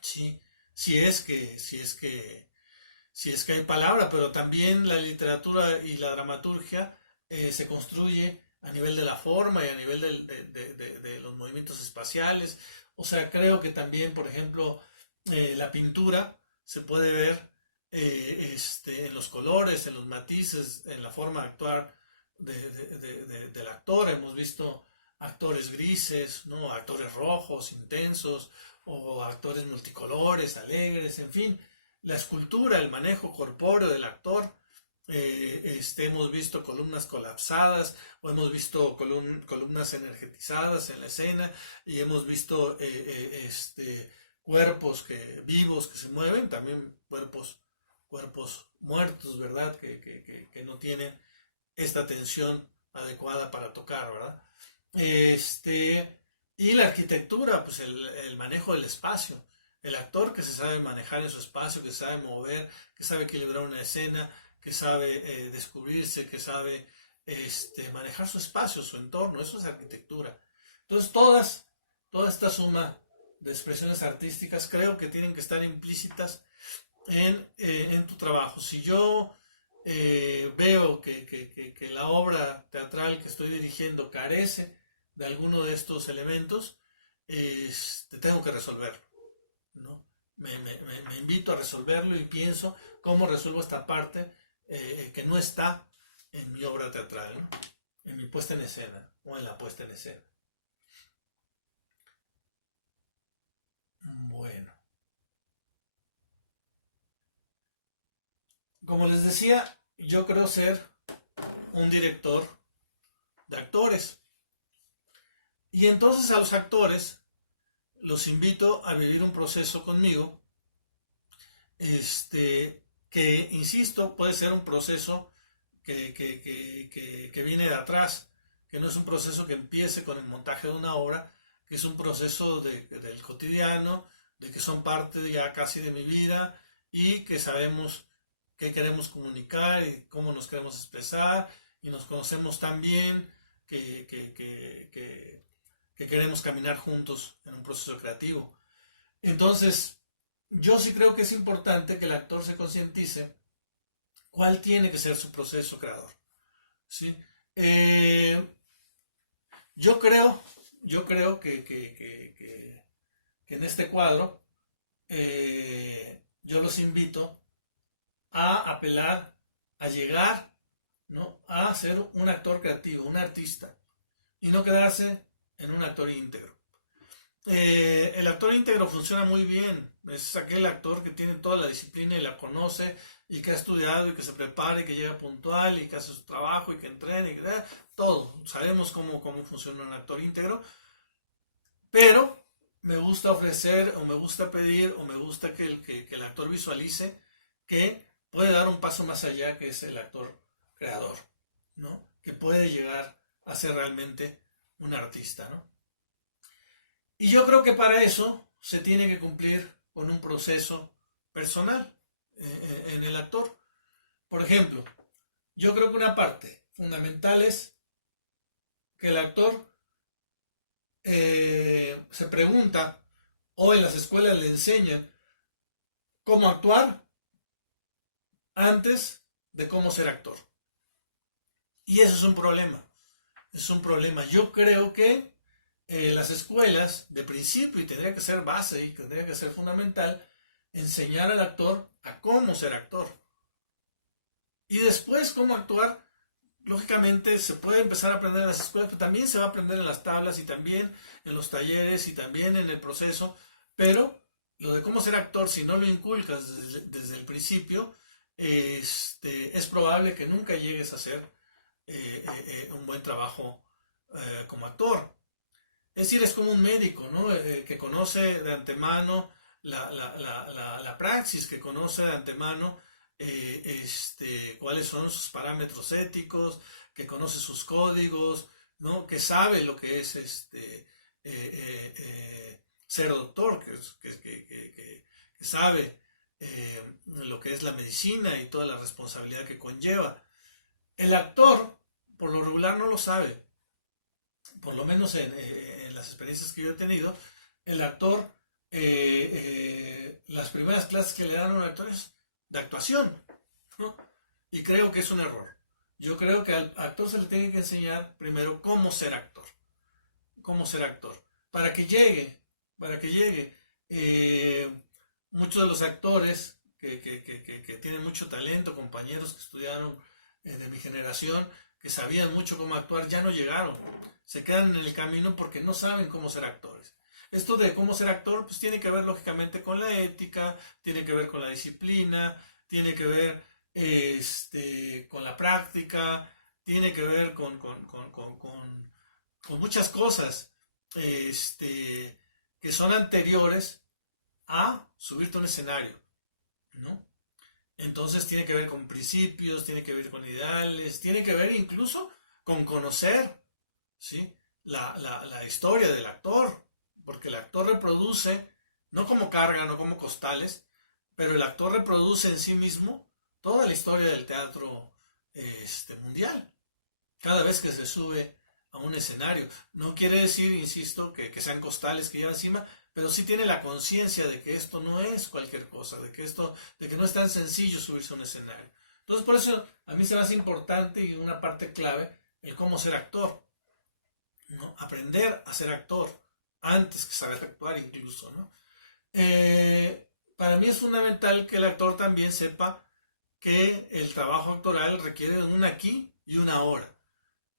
¿sí? Si es que hay palabra, pero también la literatura y la dramaturgia se construye a nivel de la forma y a nivel de los movimientos espaciales. O sea, creo que también, por ejemplo, la pintura se puede ver en los colores, en los matices, en la forma de actuar del actor. Hemos visto actores grises, ¿no? Actores rojos, intensos, o actores multicolores, alegres, en fin. La escultura, el manejo corpóreo del actor, hemos visto columnas colapsadas o hemos visto columnas energetizadas en la escena y hemos visto cuerpos vivos que se mueven, también cuerpos muertos, ¿verdad? Que no tienen esta tensión adecuada para tocar, ¿verdad? Y la arquitectura, pues el manejo del espacio. El actor que se sabe manejar en su espacio, que sabe mover, que sabe equilibrar una escena, que sabe descubrirse, que sabe manejar su espacio, su entorno. Eso es arquitectura. Entonces, toda esta suma de expresiones artísticas creo que tienen que estar implícitas en tu trabajo. Si yo veo que la obra teatral que estoy dirigiendo carece de alguno de estos elementos, tengo que resolverlo, ¿no? Me invito a resolverlo y pienso cómo resuelvo esta parte que no está en mi obra teatral, ¿no? En mi puesta en escena o en la puesta en escena. Bueno, como les decía, yo creo ser un director de actores. Y entonces a los actores los invito a vivir un proceso conmigo, que, insisto, puede ser un proceso que viene de atrás, que no es un proceso que empiece con el montaje de una obra, que es un proceso del cotidiano, de que son parte ya casi de mi vida y que sabemos qué queremos comunicar y cómo nos queremos expresar y nos conocemos tan bien que queremos caminar juntos en un proceso creativo. Entonces, yo sí creo que es importante que el actor se concientice cuál tiene que ser su proceso creador, ¿sí? Yo creo que en este cuadro yo los invito a apelar, a llegar, ¿no? A ser un actor creativo, un artista, y no quedarse en un actor íntegro. El actor íntegro funciona muy bien. Es aquel actor que tiene toda la disciplina y la conoce y que ha estudiado y que se prepara y que llega puntual y que hace su trabajo y que entrena y que todo. Sabemos cómo funciona un actor íntegro, pero me gusta ofrecer o me gusta pedir o me gusta que el actor visualice que puede dar un paso más allá, que es el actor creador, ¿no? Que puede llegar a ser realmente un artista, ¿no? Y yo creo que para eso se tiene que cumplir con un proceso personal en el actor. Por ejemplo, yo creo que una parte fundamental es que el actor se pregunta, o en las escuelas le enseñan cómo actuar antes de cómo ser actor. Y eso es un problema. Es un problema. Yo creo que las escuelas, de principio, y tendría que ser base y tendría que ser fundamental, enseñar al actor a cómo ser actor. Y después cómo actuar, lógicamente se puede empezar a aprender en las escuelas, pero también se va a aprender en las tablas y también en los talleres y también en el proceso, pero lo de cómo ser actor, si no lo inculcas desde el principio, es probable que nunca llegues a hacer un buen trabajo como actor. Es decir, es como un médico, ¿no? Que conoce de antemano la praxis, que conoce de antemano cuáles son sus parámetros éticos, que conoce sus códigos, ¿no? Que sabe lo que es ser doctor, que sabe lo que es la medicina y toda la responsabilidad que conlleva. El actor, por lo regular, no lo sabe. Por lo menos en las experiencias que yo he tenido, el actor, las primeras clases que le dan a un actor es de actuación, ¿no? Y creo que es un error. Yo creo que al actor se le tiene que enseñar primero cómo ser actor. Cómo ser actor. Para que llegue. Muchos de los actores que tienen mucho talento, compañeros que estudiaron de mi generación, que sabían mucho cómo actuar, ya no llegaron. Se quedan en el camino porque no saben cómo ser actores. Esto de cómo ser actor, pues tiene que ver lógicamente con la ética, tiene que ver con la disciplina, tiene que ver con la práctica, tiene que ver con muchas cosas que son anteriores a subirte a un escenario, ¿no? Entonces tiene que ver con principios, tiene que ver con ideales, tiene que ver incluso con conocer, ¿sí? la historia del actor, porque el actor reproduce, no como carga, no como costales, pero el actor reproduce en sí mismo toda la historia del teatro mundial, cada vez que se sube a un escenario. No quiere decir, insisto, que sean costales que lleva encima, pero sí tiene la conciencia de que esto no es cualquier cosa, de que no es tan sencillo subirse a un escenario. Entonces, por eso a mí se me hace importante y una parte clave el cómo ser actor, ¿no? Aprender a ser actor antes que saber actuar incluso, ¿no? Para mí es fundamental que el actor también sepa que el trabajo actoral requiere un aquí y una ahora.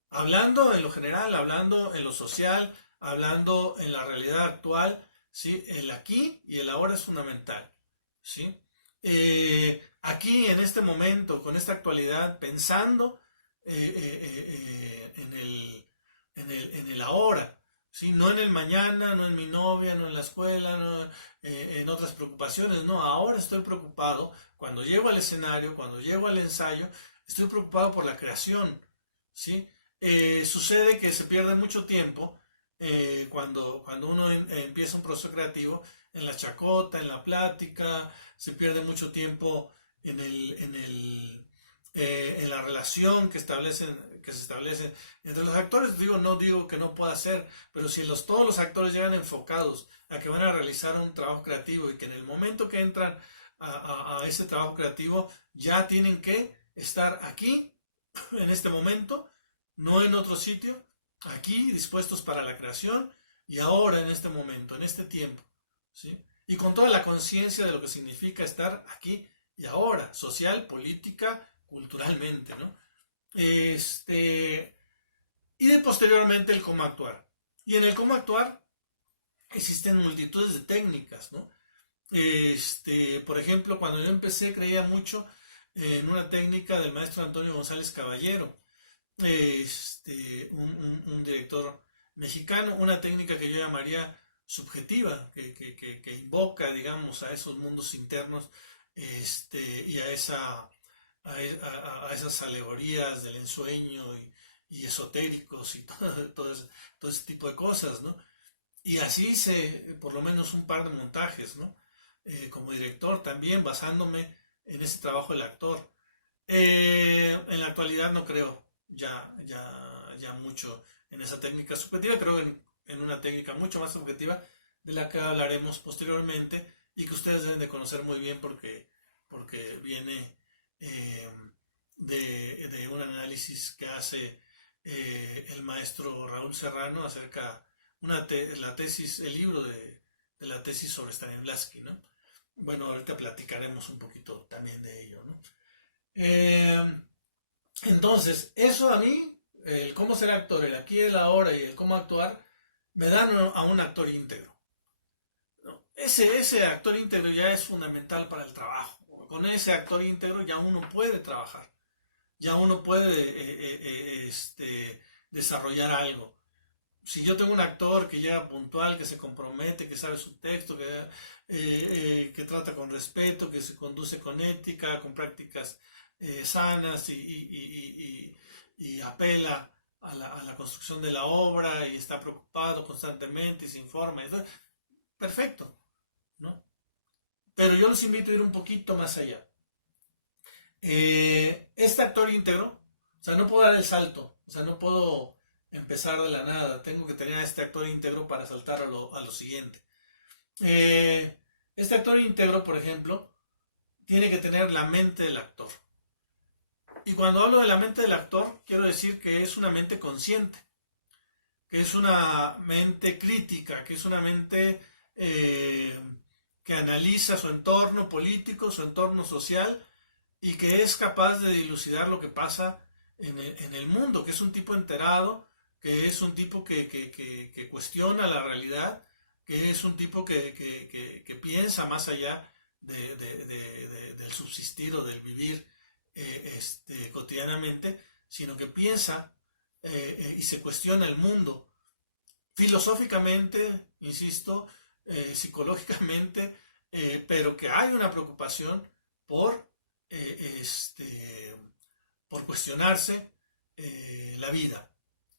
Hablando en lo general, hablando en lo social, hablando en la realidad actual, ¿sí? El aquí y el ahora es fundamental, ¿sí? Aquí, en este momento, con esta actualidad, pensando en el ahora, ¿sí? No en el mañana, no en mi novia, no en la escuela, no en otras preocupaciones, no, ahora estoy preocupado, cuando llego al escenario, cuando llego al ensayo, estoy preocupado por la creación, ¿sí? Sucede que se pierde mucho tiempo cuando uno empieza un proceso creativo en la chacota, en la plática, se pierde mucho tiempo en la relación que se establece entre los actores. No digo que no pueda ser, pero si todos los actores llegan enfocados a que van a realizar un trabajo creativo y que en el momento que entran a ese trabajo creativo ya tienen que estar aquí, en este momento, no en otro sitio, aquí dispuestos para la creación y ahora en este momento, en este tiempo, ¿sí? Y con toda la conciencia de lo que significa estar aquí y ahora, social, política, culturalmente, ¿no? Y de posteriormente el cómo actuar. Y en el cómo actuar existen multitudes de técnicas, ¿no? Por ejemplo, cuando yo empecé creía mucho en una técnica del maestro Antonio González Caballero, un director mexicano, una técnica que yo llamaría subjetiva, que invoca, digamos, a esos mundos internos y a esa a esas alegorías del ensueño y esotéricos y todo ese tipo de cosas, ¿no? Y así hice por lo menos un par de montajes, ¿no? Como director también, basándome en ese trabajo del actor. En la actualidad no creo ya mucho en esa técnica subjetiva, creo en una técnica mucho más subjetiva de la que hablaremos posteriormente y que ustedes deben de conocer muy bien porque viene eh, de un análisis que hace el maestro Raúl Serrano acerca la tesis, el libro de la tesis sobre Stanislavski, ¿no? Bueno, ahorita platicaremos un poquito también de ello, ¿no? Eh, entonces, eso a mí, el cómo ser actor, el aquí y el ahora y el cómo actuar, me dan a un actor íntegro, ¿no? Ese actor íntegro ya es fundamental para el trabajo. Con ese actor íntegro ya uno puede trabajar, ya uno puede desarrollar algo. Si yo tengo un actor que llega puntual, que se compromete, que sabe su texto, que trata con respeto, que se conduce con ética, con prácticas sanas y apela a la construcción de la obra y está preocupado constantemente y se informa, perfecto, ¿no? Pero yo los invito a ir un poquito más allá. Este actor íntegro, o sea, no puedo dar el salto, o sea, no puedo empezar de la nada, tengo que tener a este actor íntegro para saltar a lo siguiente. Este actor íntegro, por ejemplo, tiene que tener la mente del actor. Y cuando hablo de la mente del actor, quiero decir que es una mente consciente, que es una mente crítica, que es una mente que analiza su entorno político, su entorno social, y que es capaz de dilucidar lo que pasa en el mundo, que es un tipo enterado, que es un tipo que cuestiona la realidad, que es un tipo que piensa más allá del subsistir o del vivir cotidianamente, sino que piensa y se cuestiona el mundo filosóficamente, insisto, psicológicamente, pero que hay una preocupación por por cuestionarse la vida,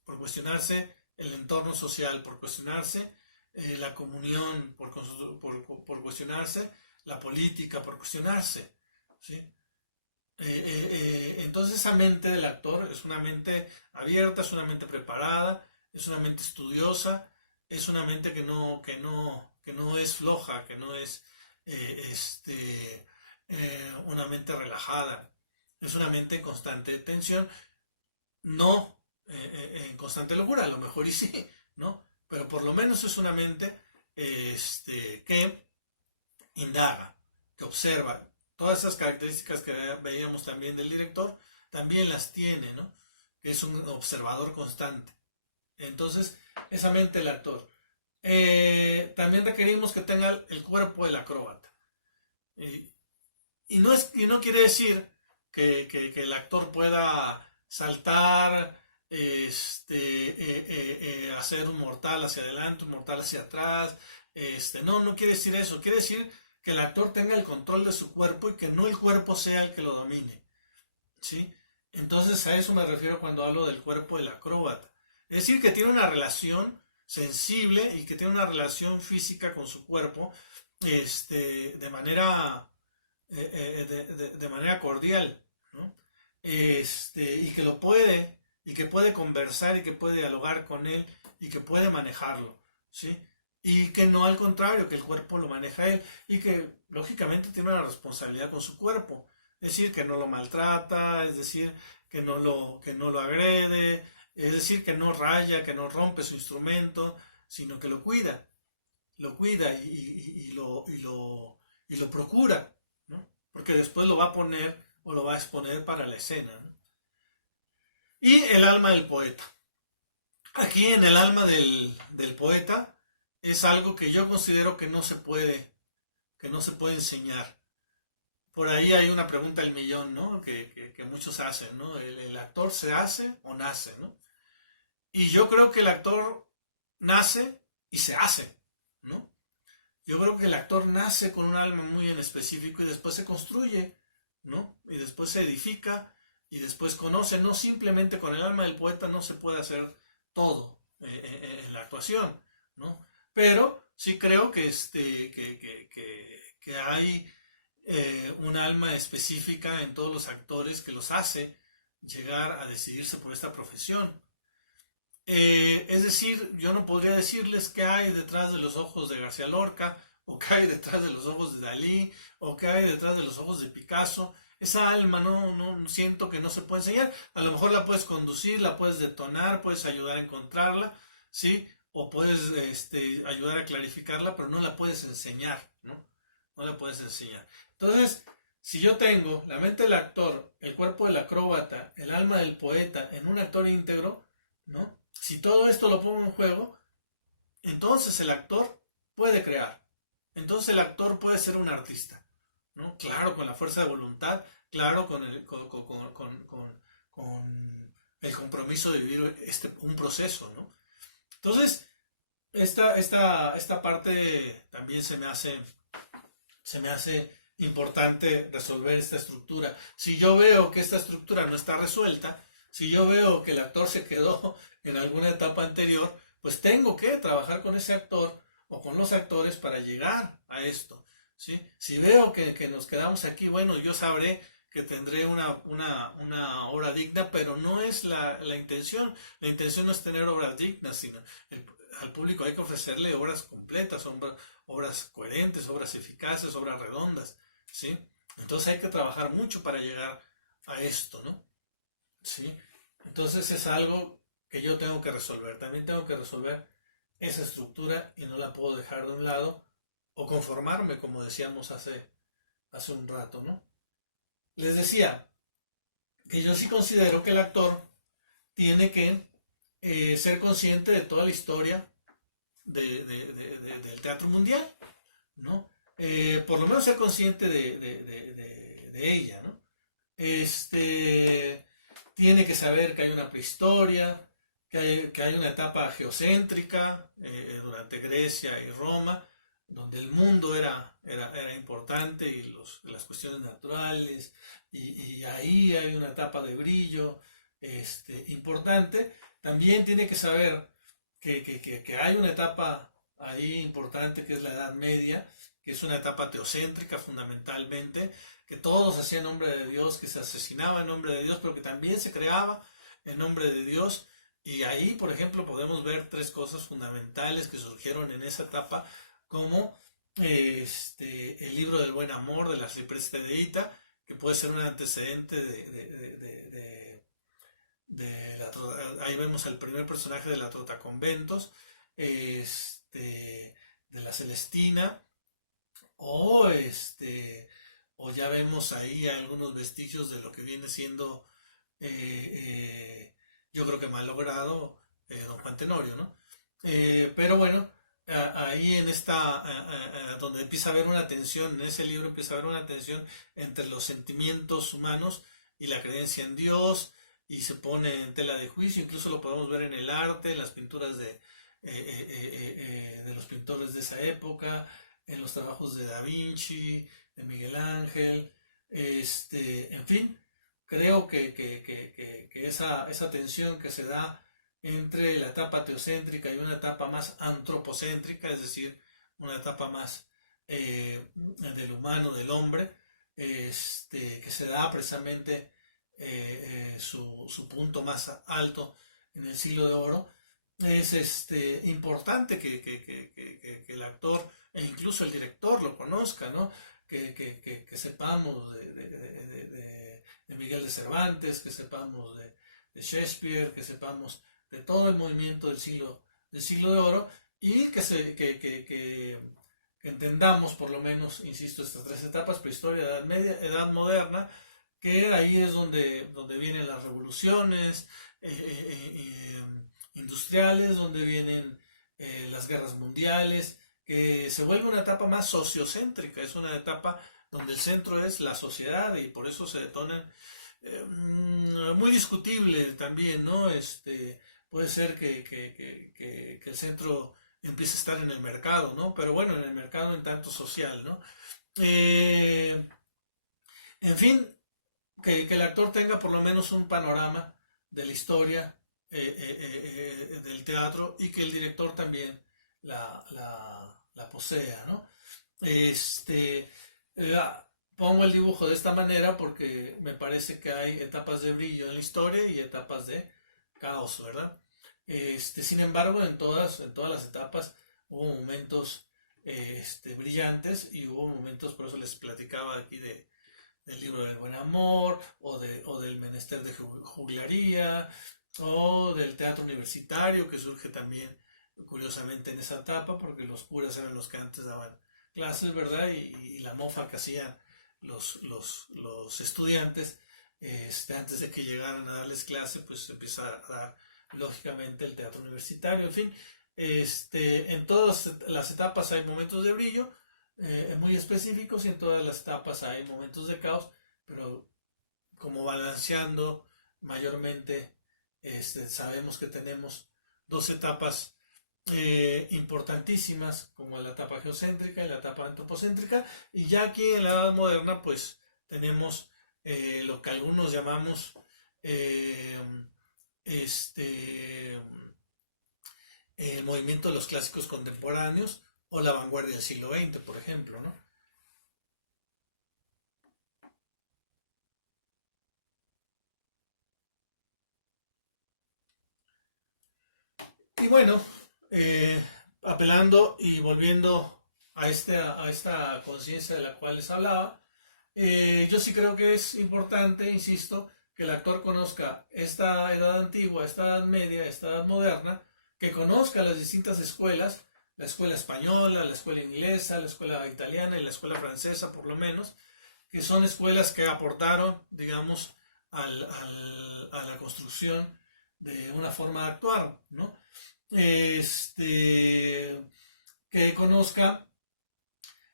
por cuestionarse el entorno social, por cuestionarse la comunión, por cuestionarse la política, por cuestionarse, ¿sí? Entonces esa mente del actor es una mente abierta, es una mente preparada, es una mente estudiosa, es una mente que no es floja, que no es una mente relajada, es una mente en constante tensión, no en constante locura, a lo mejor y sí, ¿no? Pero por lo menos es una mente que indaga, que observa. Todas esas características que veíamos también del director, también las tiene, ¿no? Que es un observador constante. Entonces, esa mente del actor. También requerimos que tenga el cuerpo del acróbata. Y no quiere decir que el actor pueda saltar, hacer un mortal hacia adelante, un mortal hacia atrás. No quiere decir eso. Quiere decir que el actor tenga el control de su cuerpo y que no el cuerpo sea el que lo domine, ¿sí? Entonces a eso me refiero cuando hablo del cuerpo del acróbata. Es decir, que tiene una relación sensible y que tiene una relación física con su cuerpo de manera de manera cordial, ¿no? Y que puede conversar y que puede dialogar con él y que puede manejarlo, ¿sí? Y que no al contrario, que el cuerpo lo maneja él y que lógicamente tiene una responsabilidad con su cuerpo, es decir, que no lo maltrata, es decir, que no lo agrede, es decir, que no raya, que no rompe su instrumento, sino que lo cuida y lo procura, ¿no? Porque después lo va a poner o lo va a exponer para la escena, ¿no? Y el alma del poeta. Aquí en el alma del poeta es algo que yo considero que no se puede enseñar. Por ahí hay una pregunta del millón, ¿no? Que muchos hacen, ¿no? ¿El actor se hace o nace, ¿no? Y yo creo que el actor nace y se hace, ¿no? Yo creo que el actor nace con un alma muy en específico y después se construye ¿no? Y después se edifica y después conoce. No simplemente con el alma del poeta no se puede hacer todo en la actuación, ¿no? Pero sí creo que hay un alma específica en todos los actores que los hace llegar a decidirse por esta profesión. Es decir, yo no podría decirles qué hay detrás de los ojos de García Lorca, o qué hay detrás de los ojos de Dalí, o qué hay detrás de los ojos de Picasso. Esa alma no siento que no se puede enseñar. A lo mejor la puedes conducir, la puedes detonar, puedes ayudar a encontrarla, ¿sí? O puedes ayudar a clarificarla, pero no la puedes enseñar, ¿no? No la puedes enseñar. Entonces, si yo tengo la mente del actor, el cuerpo del acróbata, el alma del poeta en un actor íntegro, ¿no? Si todo esto lo pongo en juego, entonces el actor puede crear. Entonces el actor puede ser un artista, ¿no? Claro, con la fuerza de voluntad, claro, con el compromiso de vivir un proceso, ¿no? Entonces, esta parte también se me hace importante resolver esta estructura. Si yo veo que esta estructura no está resuelta, si yo veo que el actor se quedó en alguna etapa anterior, pues tengo que trabajar con ese actor o con los actores para llegar a esto, ¿sí? Si veo que nos quedamos aquí, bueno, yo sabré que tendré una obra digna, pero no es la intención. La intención no es tener obras dignas, sino al público hay que ofrecerle obras completas, obras coherentes, obras eficaces, obras redondas, ¿sí? Entonces hay que trabajar mucho para llegar a esto, ¿no? ¿Sí? Entonces es algo que yo tengo que resolver. También tengo que resolver esa estructura y no la puedo dejar de un lado o conformarme, como decíamos hace un rato, ¿no? Les decía que yo sí considero que el actor tiene que ser consciente de toda la historia del teatro mundial, ¿no? Por lo menos ser consciente de ella, ¿no? Tiene que saber que hay una prehistoria, que hay una etapa geocéntrica durante Grecia y Roma, donde el mundo era importante y las cuestiones naturales, y ahí hay una etapa de brillo importante. También tiene que saber que hay una etapa ahí importante que es la Edad Media, que es una etapa teocéntrica fundamentalmente, que todos hacían en nombre de Dios, que se asesinaba en nombre de Dios, pero que también se creaba en nombre de Dios. Y ahí, por ejemplo, podemos ver tres cosas fundamentales que surgieron en esa etapa, como el libro del buen amor de la Cipreste de Ita, que puede ser un antecedente ahí vemos al primer personaje de la Trotaconventos, de la Celestina, o o ya vemos ahí algunos vestigios de lo que viene siendo yo creo que mal logrado don Juan Tenorio, ¿no? Pero bueno, ahí en donde empieza a haber una tensión, en ese libro empieza a haber una tensión entre los sentimientos humanos y la creencia en Dios, y se pone en tela de juicio. Incluso lo podemos ver en el arte, en las pinturas de los pintores de esa época, en los trabajos de Da Vinci, de Miguel Ángel, en fin, creo que esa tensión que se da entre la etapa teocéntrica y una etapa más antropocéntrica, es decir, una etapa más del humano, del hombre, que se da precisamente su punto más alto en el siglo de oro. Es importante que el actor e incluso el director lo conozca, ¿no? Que sepamos de Miguel de Cervantes, que sepamos de Shakespeare, que sepamos de todo el movimiento del siglo de oro, y que entendamos por lo menos, insisto, estas tres etapas: prehistoria, edad media, edad moderna, que ahí es donde vienen las revoluciones industriales, donde vienen las guerras mundiales, que se vuelve una etapa más sociocéntrica, es una etapa donde el centro es la sociedad, y por eso se detonan muy discutible también, ¿no? Puede ser que el centro empiece a estar en el mercado, ¿no? Pero bueno, en el mercado en tanto social, ¿no? En fin, que el actor tenga por lo menos un panorama de la historia del teatro y que el director también la posea, ¿no? Este, pongo el dibujo de esta manera porque me parece que hay etapas de brillo en la historia y etapas de caos, ¿verdad? Sin embargo, en todas las etapas hubo momentos brillantes y hubo momentos, por eso les platicaba aquí del libro del buen amor, o del menester de juglaría, o del teatro universitario, que surge también curiosamente en esa etapa, porque los curas eran los que antes daban clases, ¿verdad? Y la mofa que hacían los estudiantes, antes de que llegaran a darles clase, pues se empieza a dar lógicamente el teatro universitario, en fin, en todas las etapas hay momentos de brillo, muy específicos, y en todas las etapas hay momentos de caos, pero como balanceando mayormente, sabemos que tenemos dos etapas importantísimas, como la etapa geocéntrica y la etapa antropocéntrica, y ya aquí en la Edad Moderna pues tenemos lo que algunos llamamos eh, este el movimiento de los clásicos contemporáneos o la vanguardia del siglo XX, por ejemplo, ¿no? Y bueno, apelando y volviendo a esta conciencia de la cual les hablaba, yo sí creo que es importante, insisto, que el actor conozca esta edad antigua, esta edad media, esta edad moderna, que conozca las distintas escuelas, la escuela española, la escuela inglesa, la escuela italiana y la escuela francesa, por lo menos, que son escuelas que aportaron, digamos, a la construcción de una forma de actuar, ¿no? Que conozca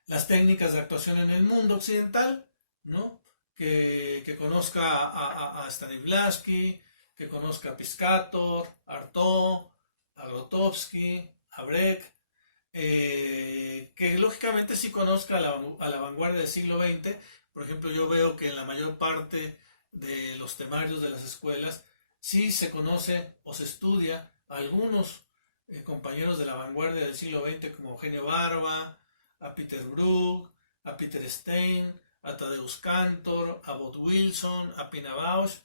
las técnicas de actuación en el mundo occidental, ¿no? Que conozca a Stanislavski, que conozca a Piscator, Artaud, a Grotowski, a Brecht, que lógicamente sí conozca a la vanguardia del siglo XX. Por ejemplo, yo veo que en la mayor parte de los temarios de las escuelas sí se conoce o se estudia a algunos compañeros de la vanguardia del siglo XX como Eugenio Barba, a Peter Brook, a Peter Stein, a Tadeusz Kantor, a Bob Wilson, a Pina Bausch,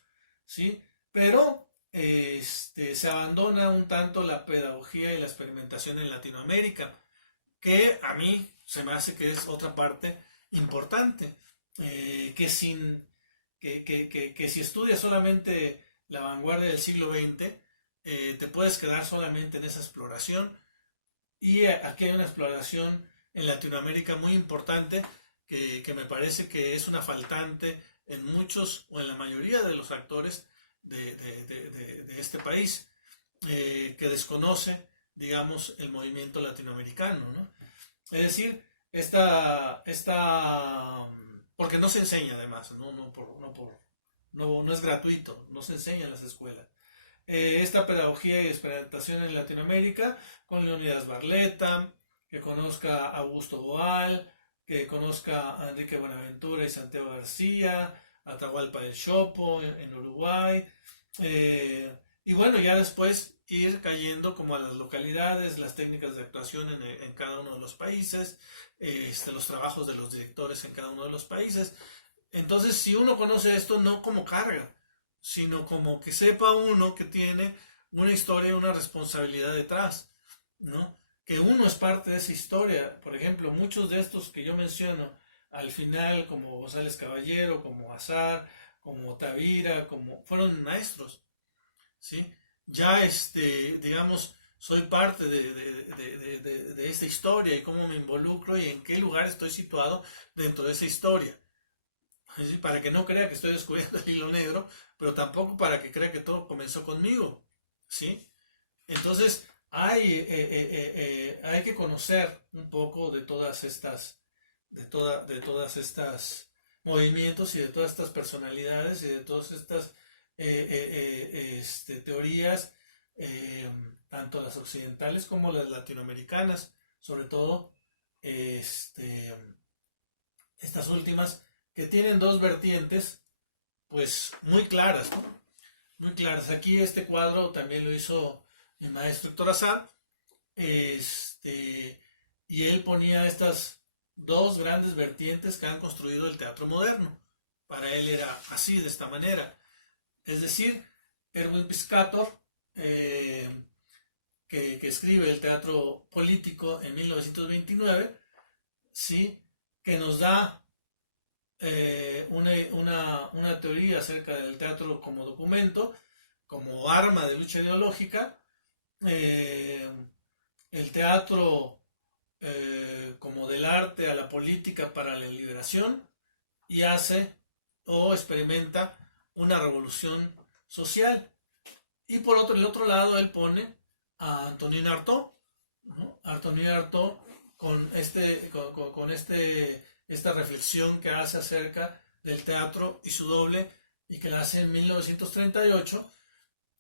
¿sí? Pero se abandona un tanto la pedagogía y la experimentación en Latinoamérica, que a mí se me hace que es otra parte importante, que, sin, que si estudias solamente la vanguardia del siglo XX, te puedes quedar solamente en esa exploración, y aquí hay una exploración en Latinoamérica muy importante que me parece que es una faltante en muchos o en la mayoría de los actores de este país, que desconoce, digamos, el movimiento latinoamericano, ¿no? Es decir, porque no se enseña además, no es gratuito, no se enseña en las escuelas. Esta pedagogía y experimentación en Latinoamérica con Leonidas Barletta, que conozca a Augusto Boal, que conozca a Enrique Buenaventura y Santiago García, a Atahualpa del Chopo en Uruguay, y bueno, ya después ir cayendo como a las localidades, las técnicas de actuación en cada uno de los países, los trabajos de los directores en cada uno de los países. Entonces, si uno conoce esto, no como carga, sino como que sepa uno que tiene una historia, una responsabilidad detrás, ¿no? Que uno es parte de esa historia. Por ejemplo, muchos de estos que yo menciono al final, como González Caballero, como Azar, como Tavira, como fueron maestros, ¿sí? Ya, digamos, soy parte de esta historia y cómo me involucro y en qué lugar estoy situado dentro de esa historia. ¿Sí? Para que no crea que estoy descubriendo el hilo negro, pero tampoco para que crea que todo comenzó conmigo, ¿sí? Entonces, hay que conocer un poco de todas estas, de todas estas movimientos y de todas estas personalidades y de todas estas teorías, tanto las occidentales como las latinoamericanas, sobre todo estas últimas que tienen dos vertientes, pues muy claras, ¿no? Muy claras. Aquí este cuadro también lo hizo mi maestro Héctor Azar, y él ponía estas dos grandes vertientes que han construido el teatro moderno. Para él era así, de esta manera. Es decir, Erwin Piscator, que escribe el teatro político en 1929, ¿sí? Que nos da una teoría acerca del teatro como documento, como arma de lucha ideológica, eh, el teatro como del arte a la política para la liberación, y hace o experimenta una revolución social. Y por el otro lado él pone a Antonin Artaud, ¿no? Antonin Artaud con esta reflexión que hace acerca del teatro y su doble, y que la hace en 1938,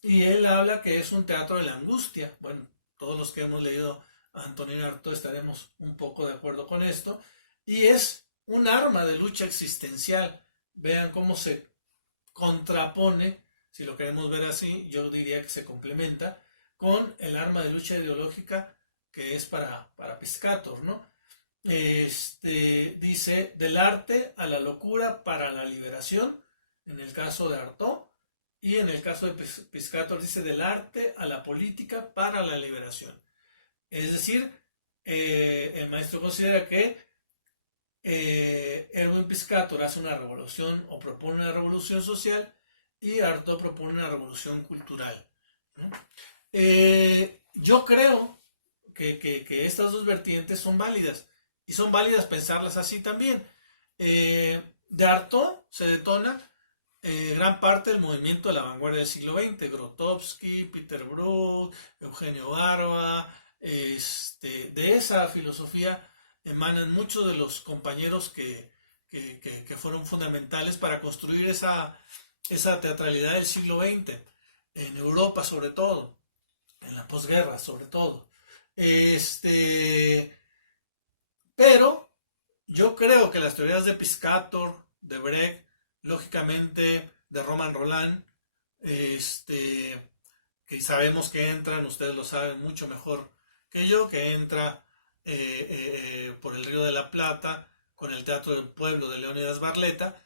y él habla que es un teatro de la angustia. Bueno, todos los que hemos leído a Antonin Artaud estaremos un poco de acuerdo con esto, y es un arma de lucha existencial. Vean cómo se contrapone, si lo queremos ver así, yo diría que se complementa con el arma de lucha ideológica que es para Piscator, ¿no? Dice, del arte a la locura para la liberación, en el caso de Artaud, y en el caso de Piscator dice, del arte a la política para la liberación. Es decir, el maestro considera que Erwin Piscator hace una revolución o propone una revolución social, y Artaud propone una revolución cultural, ¿no? Yo creo que estas dos vertientes son válidas, y son válidas pensarlas así también. De Artaud se detona gran parte del movimiento de la vanguardia del siglo XX, Grotowski, Peter Brook, Eugenio Barba, de esa filosofía emanan muchos de los compañeros que fueron fundamentales para construir esa teatralidad del siglo XX, en Europa sobre todo, en la posguerra sobre todo. Pero yo creo que las teorías de Piscator, de Brecht, lógicamente de Romain Rolland, que sabemos que entran, ustedes lo saben mucho mejor que yo, que entra por el Río de la Plata con el Teatro del Pueblo de Leónidas Barletta,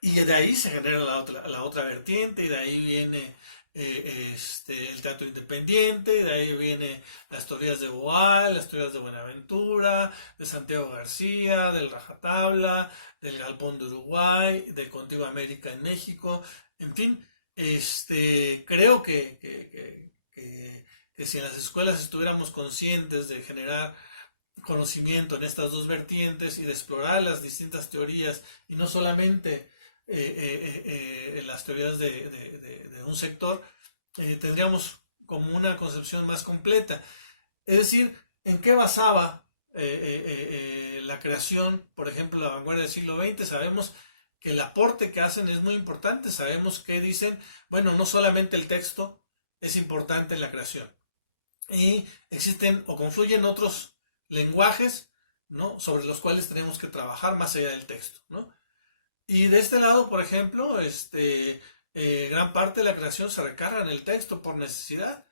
y de ahí se genera la otra vertiente, y de ahí viene el teatro independiente, y de ahí viene las teorías de Boal, las teorías de Buenaventura, de Santiago García, del Rajatabla, del Galpón de Uruguay, de Contigo América en México, en fin. Creo que si en las escuelas estuviéramos conscientes de generar conocimiento en estas dos vertientes y de explorar las distintas teorías, y no solamente las teorías de un sector, tendríamos como una concepción más completa. Es decir, ¿en qué basaba la creación, por ejemplo, la vanguardia del siglo XX? Sabemos que el aporte que hacen es muy importante. Sabemos que dicen, bueno, no solamente el texto es importante en la creación, y existen o confluyen otros lenguajes, ¿no?, sobre los cuales tenemos que trabajar más allá del texto, ¿no? Y de este lado, por ejemplo, gran parte de la creación se recarga en el texto por necesidad,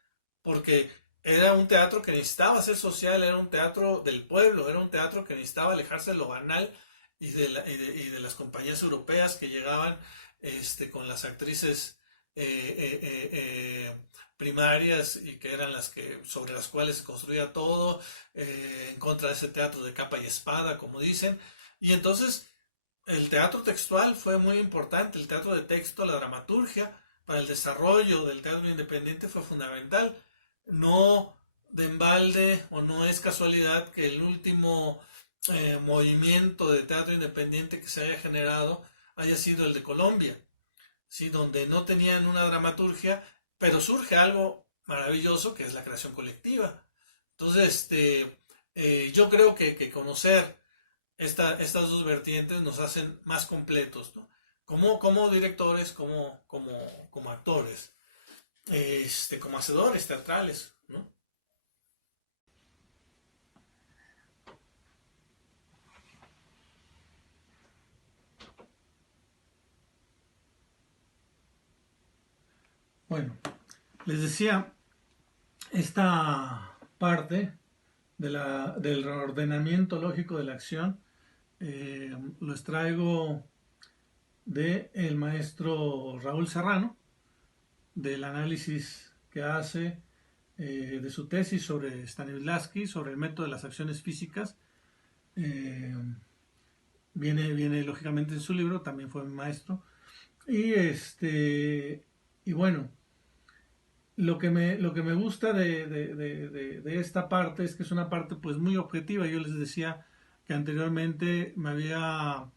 porque era un teatro que necesitaba ser social, era un teatro del pueblo, era un teatro que necesitaba alejarse de lo banal y de las compañías europeas que llegaban con las actrices primarias, y que eran sobre las cuales se construía todo, en contra de ese teatro de capa y espada, como dicen. Y entonces el teatro textual fue muy importante, el teatro de texto, la dramaturgia, para el desarrollo del teatro independiente fue fundamental. No de embalde, o no es casualidad que el último movimiento de teatro independiente que se haya generado haya sido el de Colombia, ¿sí?, donde no tenían una dramaturgia, pero surge algo maravilloso que es la creación colectiva. Entonces, yo creo que conocer estas dos vertientes nos hacen más completos, ¿no?, como directores, como actores, como hacedores teatrales, ¿no? Bueno, les decía, esta parte del ordenamiento lógico de la acción lo extraigo del maestro Raúl Serrano, del análisis que hace de su tesis sobre Stanislavski, sobre el método de las acciones físicas. Eh, viene lógicamente en su libro, también fue mi maestro. Y bueno, lo que me gusta de esta parte es que es una parte pues muy objetiva. Yo les decía que anteriormente me había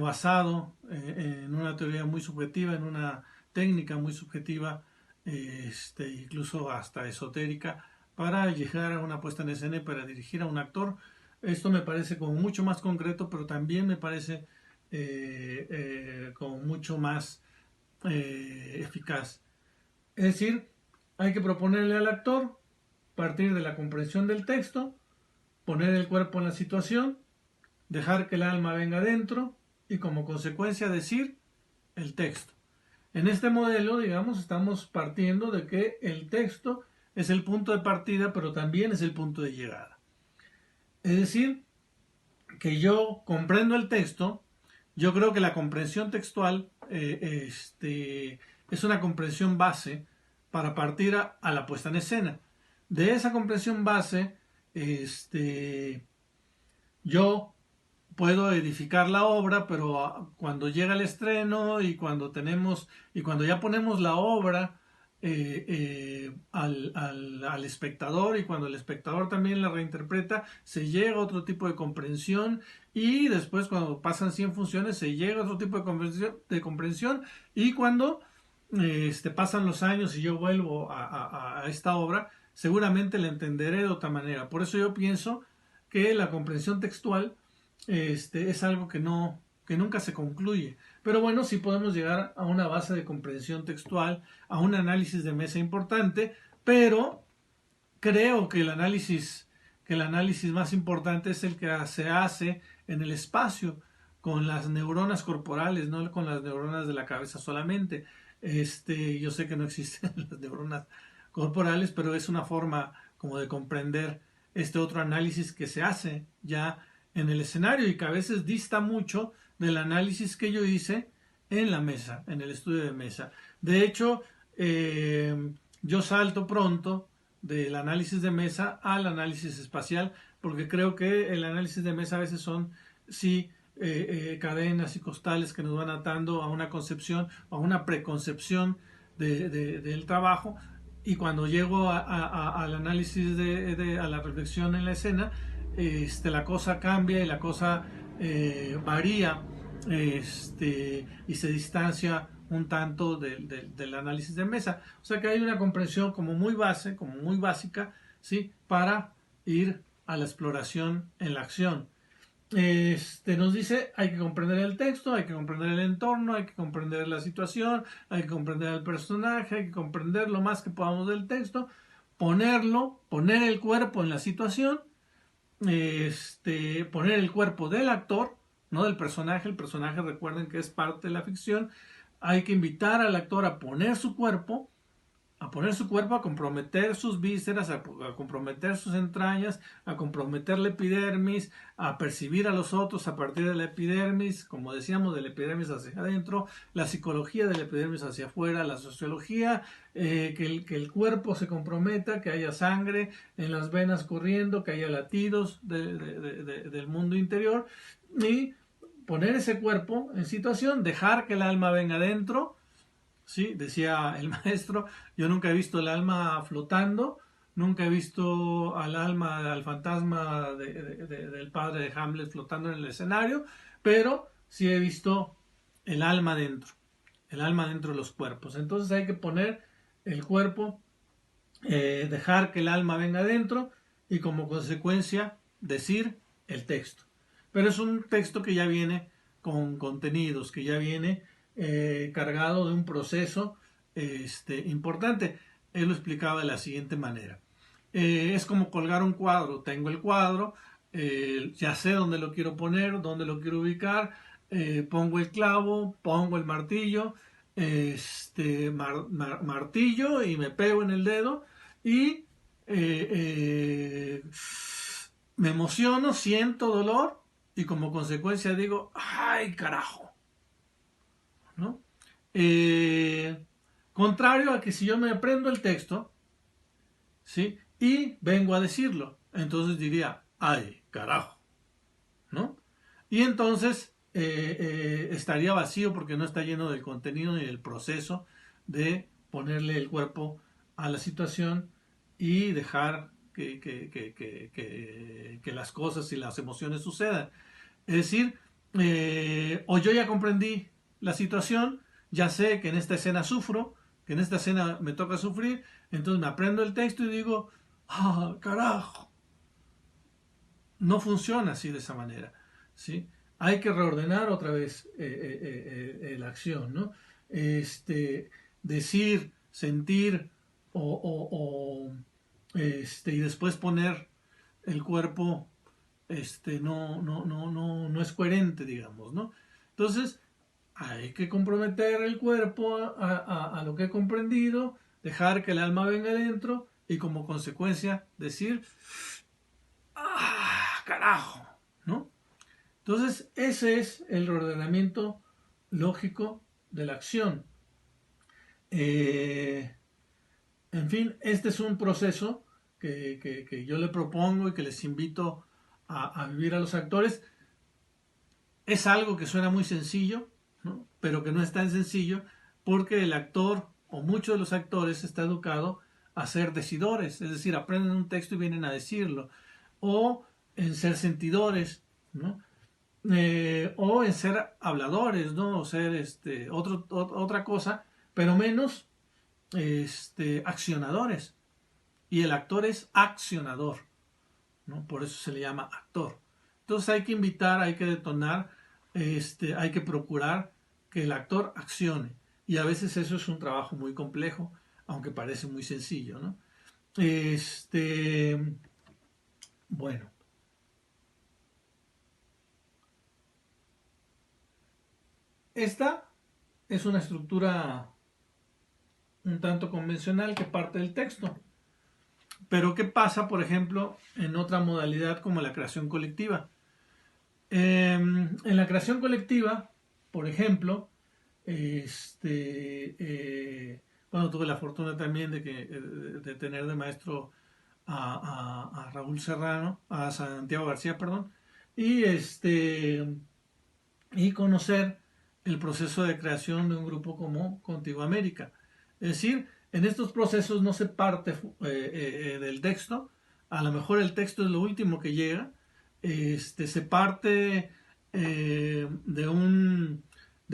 basado en una teoría muy subjetiva, en una técnica muy subjetiva, incluso hasta esotérica, para llegar a una puesta en escena y para dirigir a un actor. Esto me parece como mucho más concreto, pero también me parece como mucho más eficaz. Es decir, hay que proponerle al actor partir de la comprensión del texto, poner el cuerpo en la situación, dejar que el alma venga adentro y como consecuencia decir el texto. En este modelo, digamos, estamos partiendo de que el texto es el punto de partida, pero también es el punto de llegada. Es decir, que yo comprendo el texto, yo creo que la comprensión textual es una comprensión base para partir a la puesta en escena. De esa comprensión base, yo puedo edificar la obra, pero cuando llega el estreno y cuando ya ponemos la obra al espectador y cuando el espectador también la reinterpreta, se llega a otro tipo de comprensión y después cuando pasan 100 funciones se llega a otro tipo de comprensión y cuando pasan los años y yo vuelvo a esta obra, seguramente la entenderé de otra manera. Por eso yo pienso que la comprensión textual es algo que nunca se concluye. Pero bueno, sí podemos llegar a una base de comprensión textual, a un análisis de mesa importante, pero creo que el análisis más importante es el que se hace en el espacio, con las neuronas corporales, no con las neuronas de la cabeza solamente. Yo sé que no existen las neuronas corporales, pero es una forma como de comprender este otro análisis que se hace ya en el escenario y que a veces dista mucho del análisis que yo hice en la mesa, en el estudio de mesa. De hecho, yo salto pronto del análisis de mesa al análisis espacial, porque creo que el análisis de mesa a veces son, sí, cadenas y costales que nos van atando a una concepción, a una preconcepción del trabajo, y cuando llego al análisis a la reflexión en la escena, la cosa cambia y la cosa varía y se distancia un tanto del análisis de mesa. O sea que hay una comprensión como muy base, como muy básica, ¿sí? Para ir a la exploración en la acción. Nos dice, hay que comprender el texto, hay que comprender el entorno, hay que comprender la situación, hay que comprender el personaje, hay que comprender lo más que podamos del texto, poner el cuerpo en la situación, poner el cuerpo del actor, no del personaje. El personaje, recuerden que es parte de la ficción. Hay que invitar al actor a poner su cuerpo, a comprometer sus vísceras, a comprometer sus entrañas, a comprometer la epidermis, a percibir a los otros a partir de la epidermis, como decíamos, de la epidermis hacia adentro, la psicología de la epidermis hacia afuera, la sociología, que el cuerpo se comprometa, que haya sangre en las venas corriendo, que haya latidos del mundo interior, y poner ese cuerpo en situación, dejar que el alma venga adentro. Sí, decía el maestro, yo nunca he visto el alma flotando, nunca he visto al fantasma del padre de Hamlet flotando en el escenario, pero sí he visto el alma dentro de los cuerpos. Entonces hay que poner el cuerpo, dejar que el alma venga adentro y como consecuencia decir el texto. Pero es un texto que ya viene con contenidos, que ya viene cargado de un proceso importante. Él lo explicaba de la siguiente manera. Es como colgar un cuadro. Tengo el cuadro, ya sé dónde lo quiero poner, dónde lo quiero ubicar, pongo el clavo, pongo el martillo, martillo y me pego en el dedo y me emociono, siento dolor y como consecuencia digo, ¡ay, carajo! ¿No? Contrario a que si yo me aprendo el texto, ¿sí? Y vengo a decirlo, entonces diría, ¡ay, carajo! ¿No? Y entonces estaría vacío porque no está lleno del contenido ni del proceso de ponerle el cuerpo a la situación y dejar que las cosas y las emociones sucedan. Es decir, o yo ya comprendí la situación, ya sé que en esta escena sufro, que en esta escena me toca sufrir, entonces me aprendo el texto y digo, ah, carajo, no funciona así de esa manera, ¿sí? Hay que reordenar otra vez la acción, ¿no? Decir, sentir y después poner el cuerpo no es coherente, digamos, ¿no? Entonces, hay que comprometer el cuerpo a lo que he comprendido, dejar que el alma venga adentro y como consecuencia decir, ¡ah, carajo! ¿No? Entonces, ese es el ordenamiento lógico de la acción. Eh, en fin, este es un proceso que yo le propongo y que les invito a vivir a los actores. Es algo que suena muy sencillo, ¿no? Pero que no es tan sencillo porque el actor o muchos de los actores está educado a ser decidores, es decir, aprenden un texto y vienen a decirlo, o en ser sentidores, ¿no? O en ser habladores, ¿no? O ser otra cosa, pero menos accionadores. Y el actor es accionador, ¿no? Por eso se le llama actor. Entonces hay que invitar, hay que detonar, hay que procurar que el actor accione. Y a veces eso es un trabajo muy complejo, aunque parece muy sencillo, ¿no? Bueno, esta es una estructura un tanto convencional que parte del texto. Pero ¿qué pasa, por ejemplo, en otra modalidad como la creación colectiva? En la creación colectiva, por ejemplo, bueno, tuve la fortuna también de tener de maestro a Raúl Serrano, a Santiago García, perdón, y y conocer el proceso de creación de un grupo como Contigo América. Es decir, en estos procesos no se parte del texto, a lo mejor el texto es lo último que llega, se parte de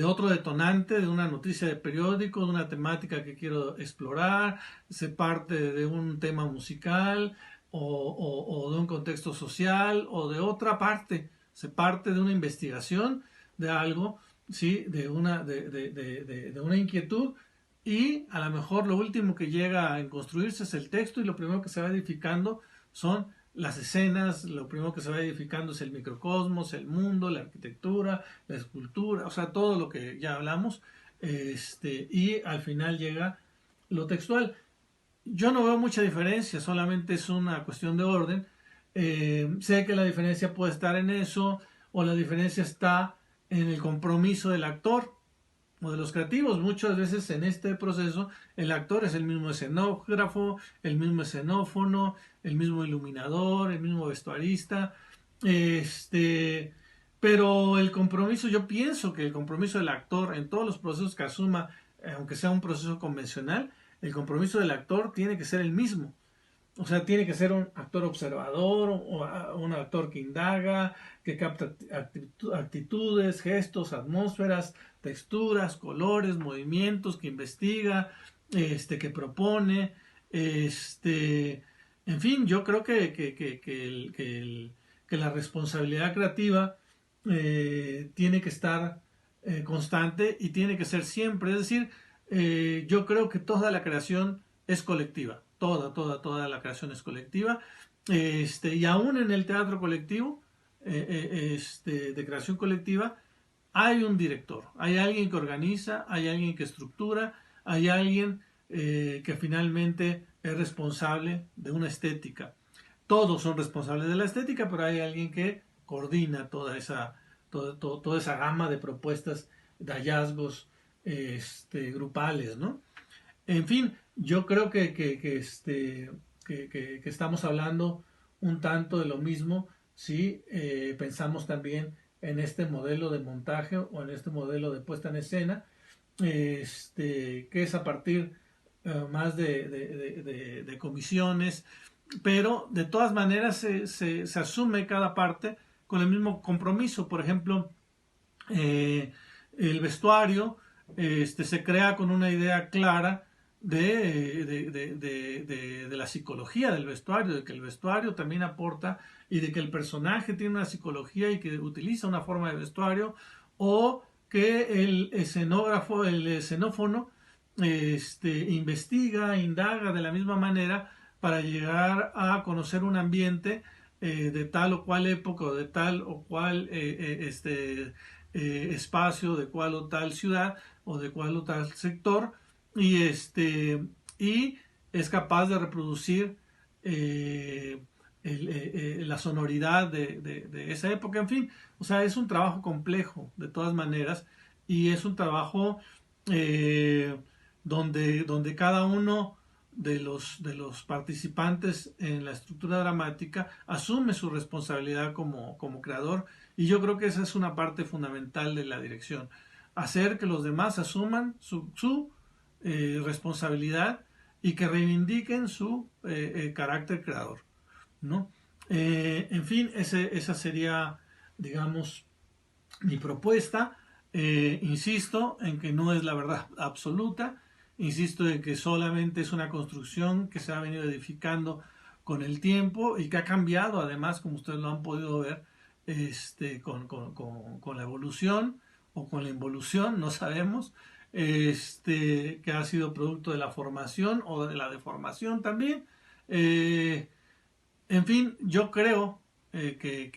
otro detonante, de una noticia de periódico, de una temática que quiero explorar, se parte de un tema musical o de un contexto social o de otra parte, se parte de una investigación de algo, ¿sí? De una inquietud y a lo mejor lo último que llega a construirse es el texto y lo primero que se va edificando son las escenas, lo primero que se va edificando es el microcosmos, el mundo, la arquitectura, la escultura, o sea, todo lo que ya hablamos, y al final llega lo textual. Yo no veo mucha diferencia, solamente es una cuestión de orden. Sé que la diferencia puede estar en eso, o la diferencia está en el compromiso del actor o de los creativos. Muchas veces en este proceso el actor es el mismo escenógrafo, el mismo escenófono, el mismo iluminador, el mismo vestuarista. Pero el compromiso, yo pienso que el compromiso del actor en todos los procesos que asuma, aunque sea un proceso convencional, el compromiso del actor tiene que ser el mismo. O sea, tiene que ser un actor observador, o un actor que indaga, que capta actitudes, gestos, atmósferas, texturas, colores, movimientos, que investiga, que propone, en fin, yo creo que la responsabilidad creativa tiene que estar constante y tiene que ser siempre. Es decir, yo creo que toda la creación es colectiva. Toda la creación es colectiva. Y aún en el teatro colectivo, de creación colectiva, hay un director, hay alguien que organiza, hay alguien que estructura, hay alguien que finalmente es responsable de una estética. Todos son responsables de la estética, pero hay alguien que coordina toda esa gama de propuestas, de hallazgos grupales, ¿no? En fin, yo creo que estamos hablando un tanto de lo mismo si pensamos también en este modelo de montaje o en este modelo de puesta en escena, que es a partir más de comisiones, pero de todas maneras se asume cada parte con el mismo compromiso. Por ejemplo, el vestuario se crea con una idea clara de la psicología del vestuario, de que el vestuario también aporta y de que el personaje tiene una psicología y que utiliza una forma de vestuario, o que el escenógrafo, el escenófono, investiga, indaga de la misma manera para llegar a conocer un ambiente de tal o cual época o de tal o cual espacio, de cual o tal ciudad o de cual o tal sector, y y es capaz de reproducir la sonoridad de esa época. En fin, o sea, es un trabajo complejo de todas maneras, y es un trabajo eh, donde cada uno de los participantes en la estructura dramática asume su responsabilidad como creador, y yo creo que esa es una parte fundamental de la dirección: hacer que los demás asuman su responsabilidad y que reivindiquen su carácter creador, ¿no? En fin, esa sería, digamos, mi propuesta. Insisto en que no es la verdad absoluta, insisto en que solamente es una construcción que se ha venido edificando con el tiempo y que ha cambiado, además, como ustedes lo han podido ver, con la evolución o con la involución, no sabemos, que ha sido producto de la formación o de la deformación también. Eh, en fin, yo creo que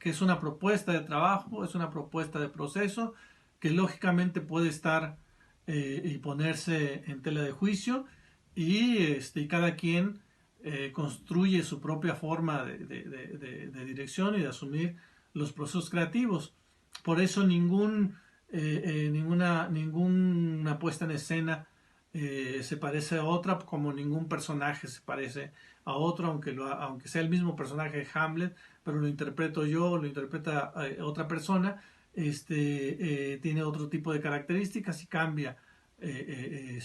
es una propuesta de trabajo, es una propuesta de proceso que lógicamente puede estar y ponerse en tela de juicio, y cada quien construye su propia forma de dirección y de asumir los procesos creativos. Por eso ninguna puesta en escena se parece a otra, como ningún personaje se parece a otro, aunque sea el mismo personaje de Hamlet, pero lo interpreto yo, lo interpreta otra persona, tiene otro tipo de características y cambia. El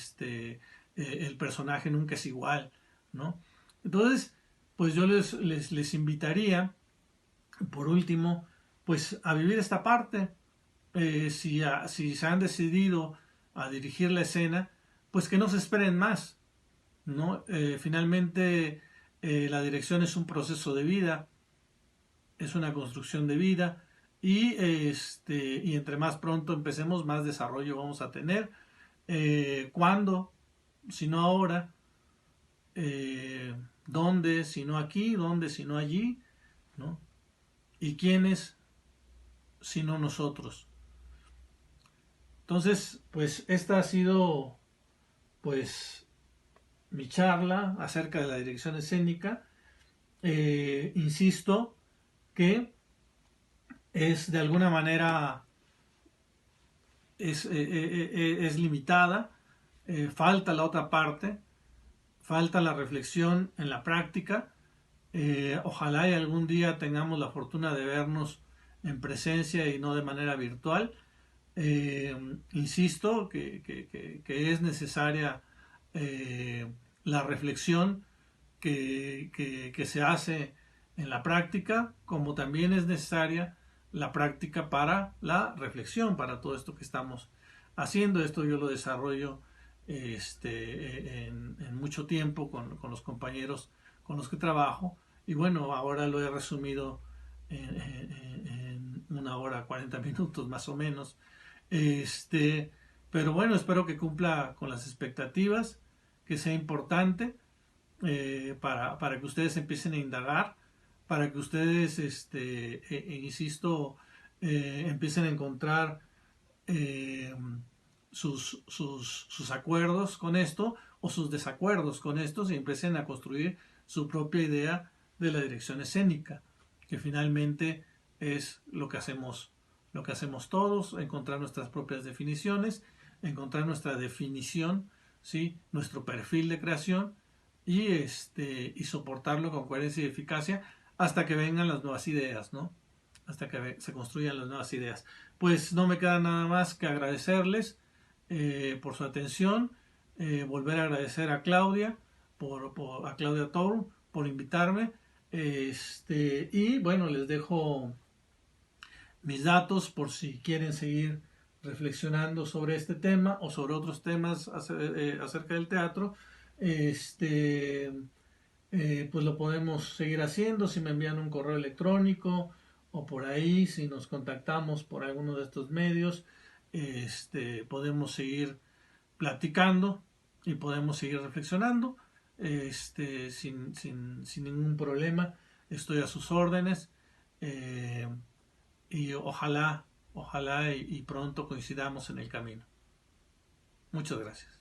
personaje nunca es igual, ¿no? Entonces, pues yo les invitaría, por último, pues a vivir esta parte. Si se han decidido a dirigir la escena, pues que no se esperen más, ¿no? Finalmente, la dirección es un proceso de vida, es una construcción de vida, y entre más pronto empecemos, más desarrollo vamos a tener. ¿Cuándo? Si no ahora. ¿Dónde? Si no aquí. ¿Dónde? Si no allí, ¿no? ¿Y quiénes? Si no nosotros. Entonces, pues esta ha sido, pues, mi charla acerca de la dirección escénica. Insisto que es de alguna manera es limitada, falta la otra parte, falta la reflexión en la práctica. Ojalá y algún día tengamos la fortuna de vernos en presencia y no de manera virtual. Insisto que es necesaria la reflexión que se hace en la práctica, como también es necesaria la práctica para la reflexión, para todo esto que estamos haciendo. Esto yo lo desarrollo en mucho tiempo con los compañeros con los que trabajo, y bueno, ahora lo he resumido en 1 hora 40 minutos más o menos. este pero bueno, espero que cumpla con las expectativas, que sea importante, para que ustedes empiecen a indagar, para que ustedes, insisto, empiecen a encontrar eh, sus acuerdos con esto o sus desacuerdos con estos y empiecen a construir su propia idea de la dirección escénica, que finalmente es lo que hacemos todos, encontrar nuestras propias definiciones, encontrar nuestra definición, ¿sí? Nuestro perfil de creación y soportarlo con coherencia y eficacia hasta que vengan las nuevas ideas, ¿no? Hasta que se construyan las nuevas ideas. Pues no me queda nada más que agradecerles por su atención, volver a agradecer a Claudia, a Claudia Tour, por invitarme. Y bueno, les dejo mis datos por si quieren seguir reflexionando sobre este tema o sobre otros temas acerca del teatro. Este, pues lo podemos seguir haciendo si me envían un correo electrónico o por ahí, si nos contactamos por alguno de estos medios, podemos seguir platicando y podemos seguir reflexionando sin ningún problema. Estoy a sus órdenes y ojalá y pronto coincidamos en el camino. Muchas gracias.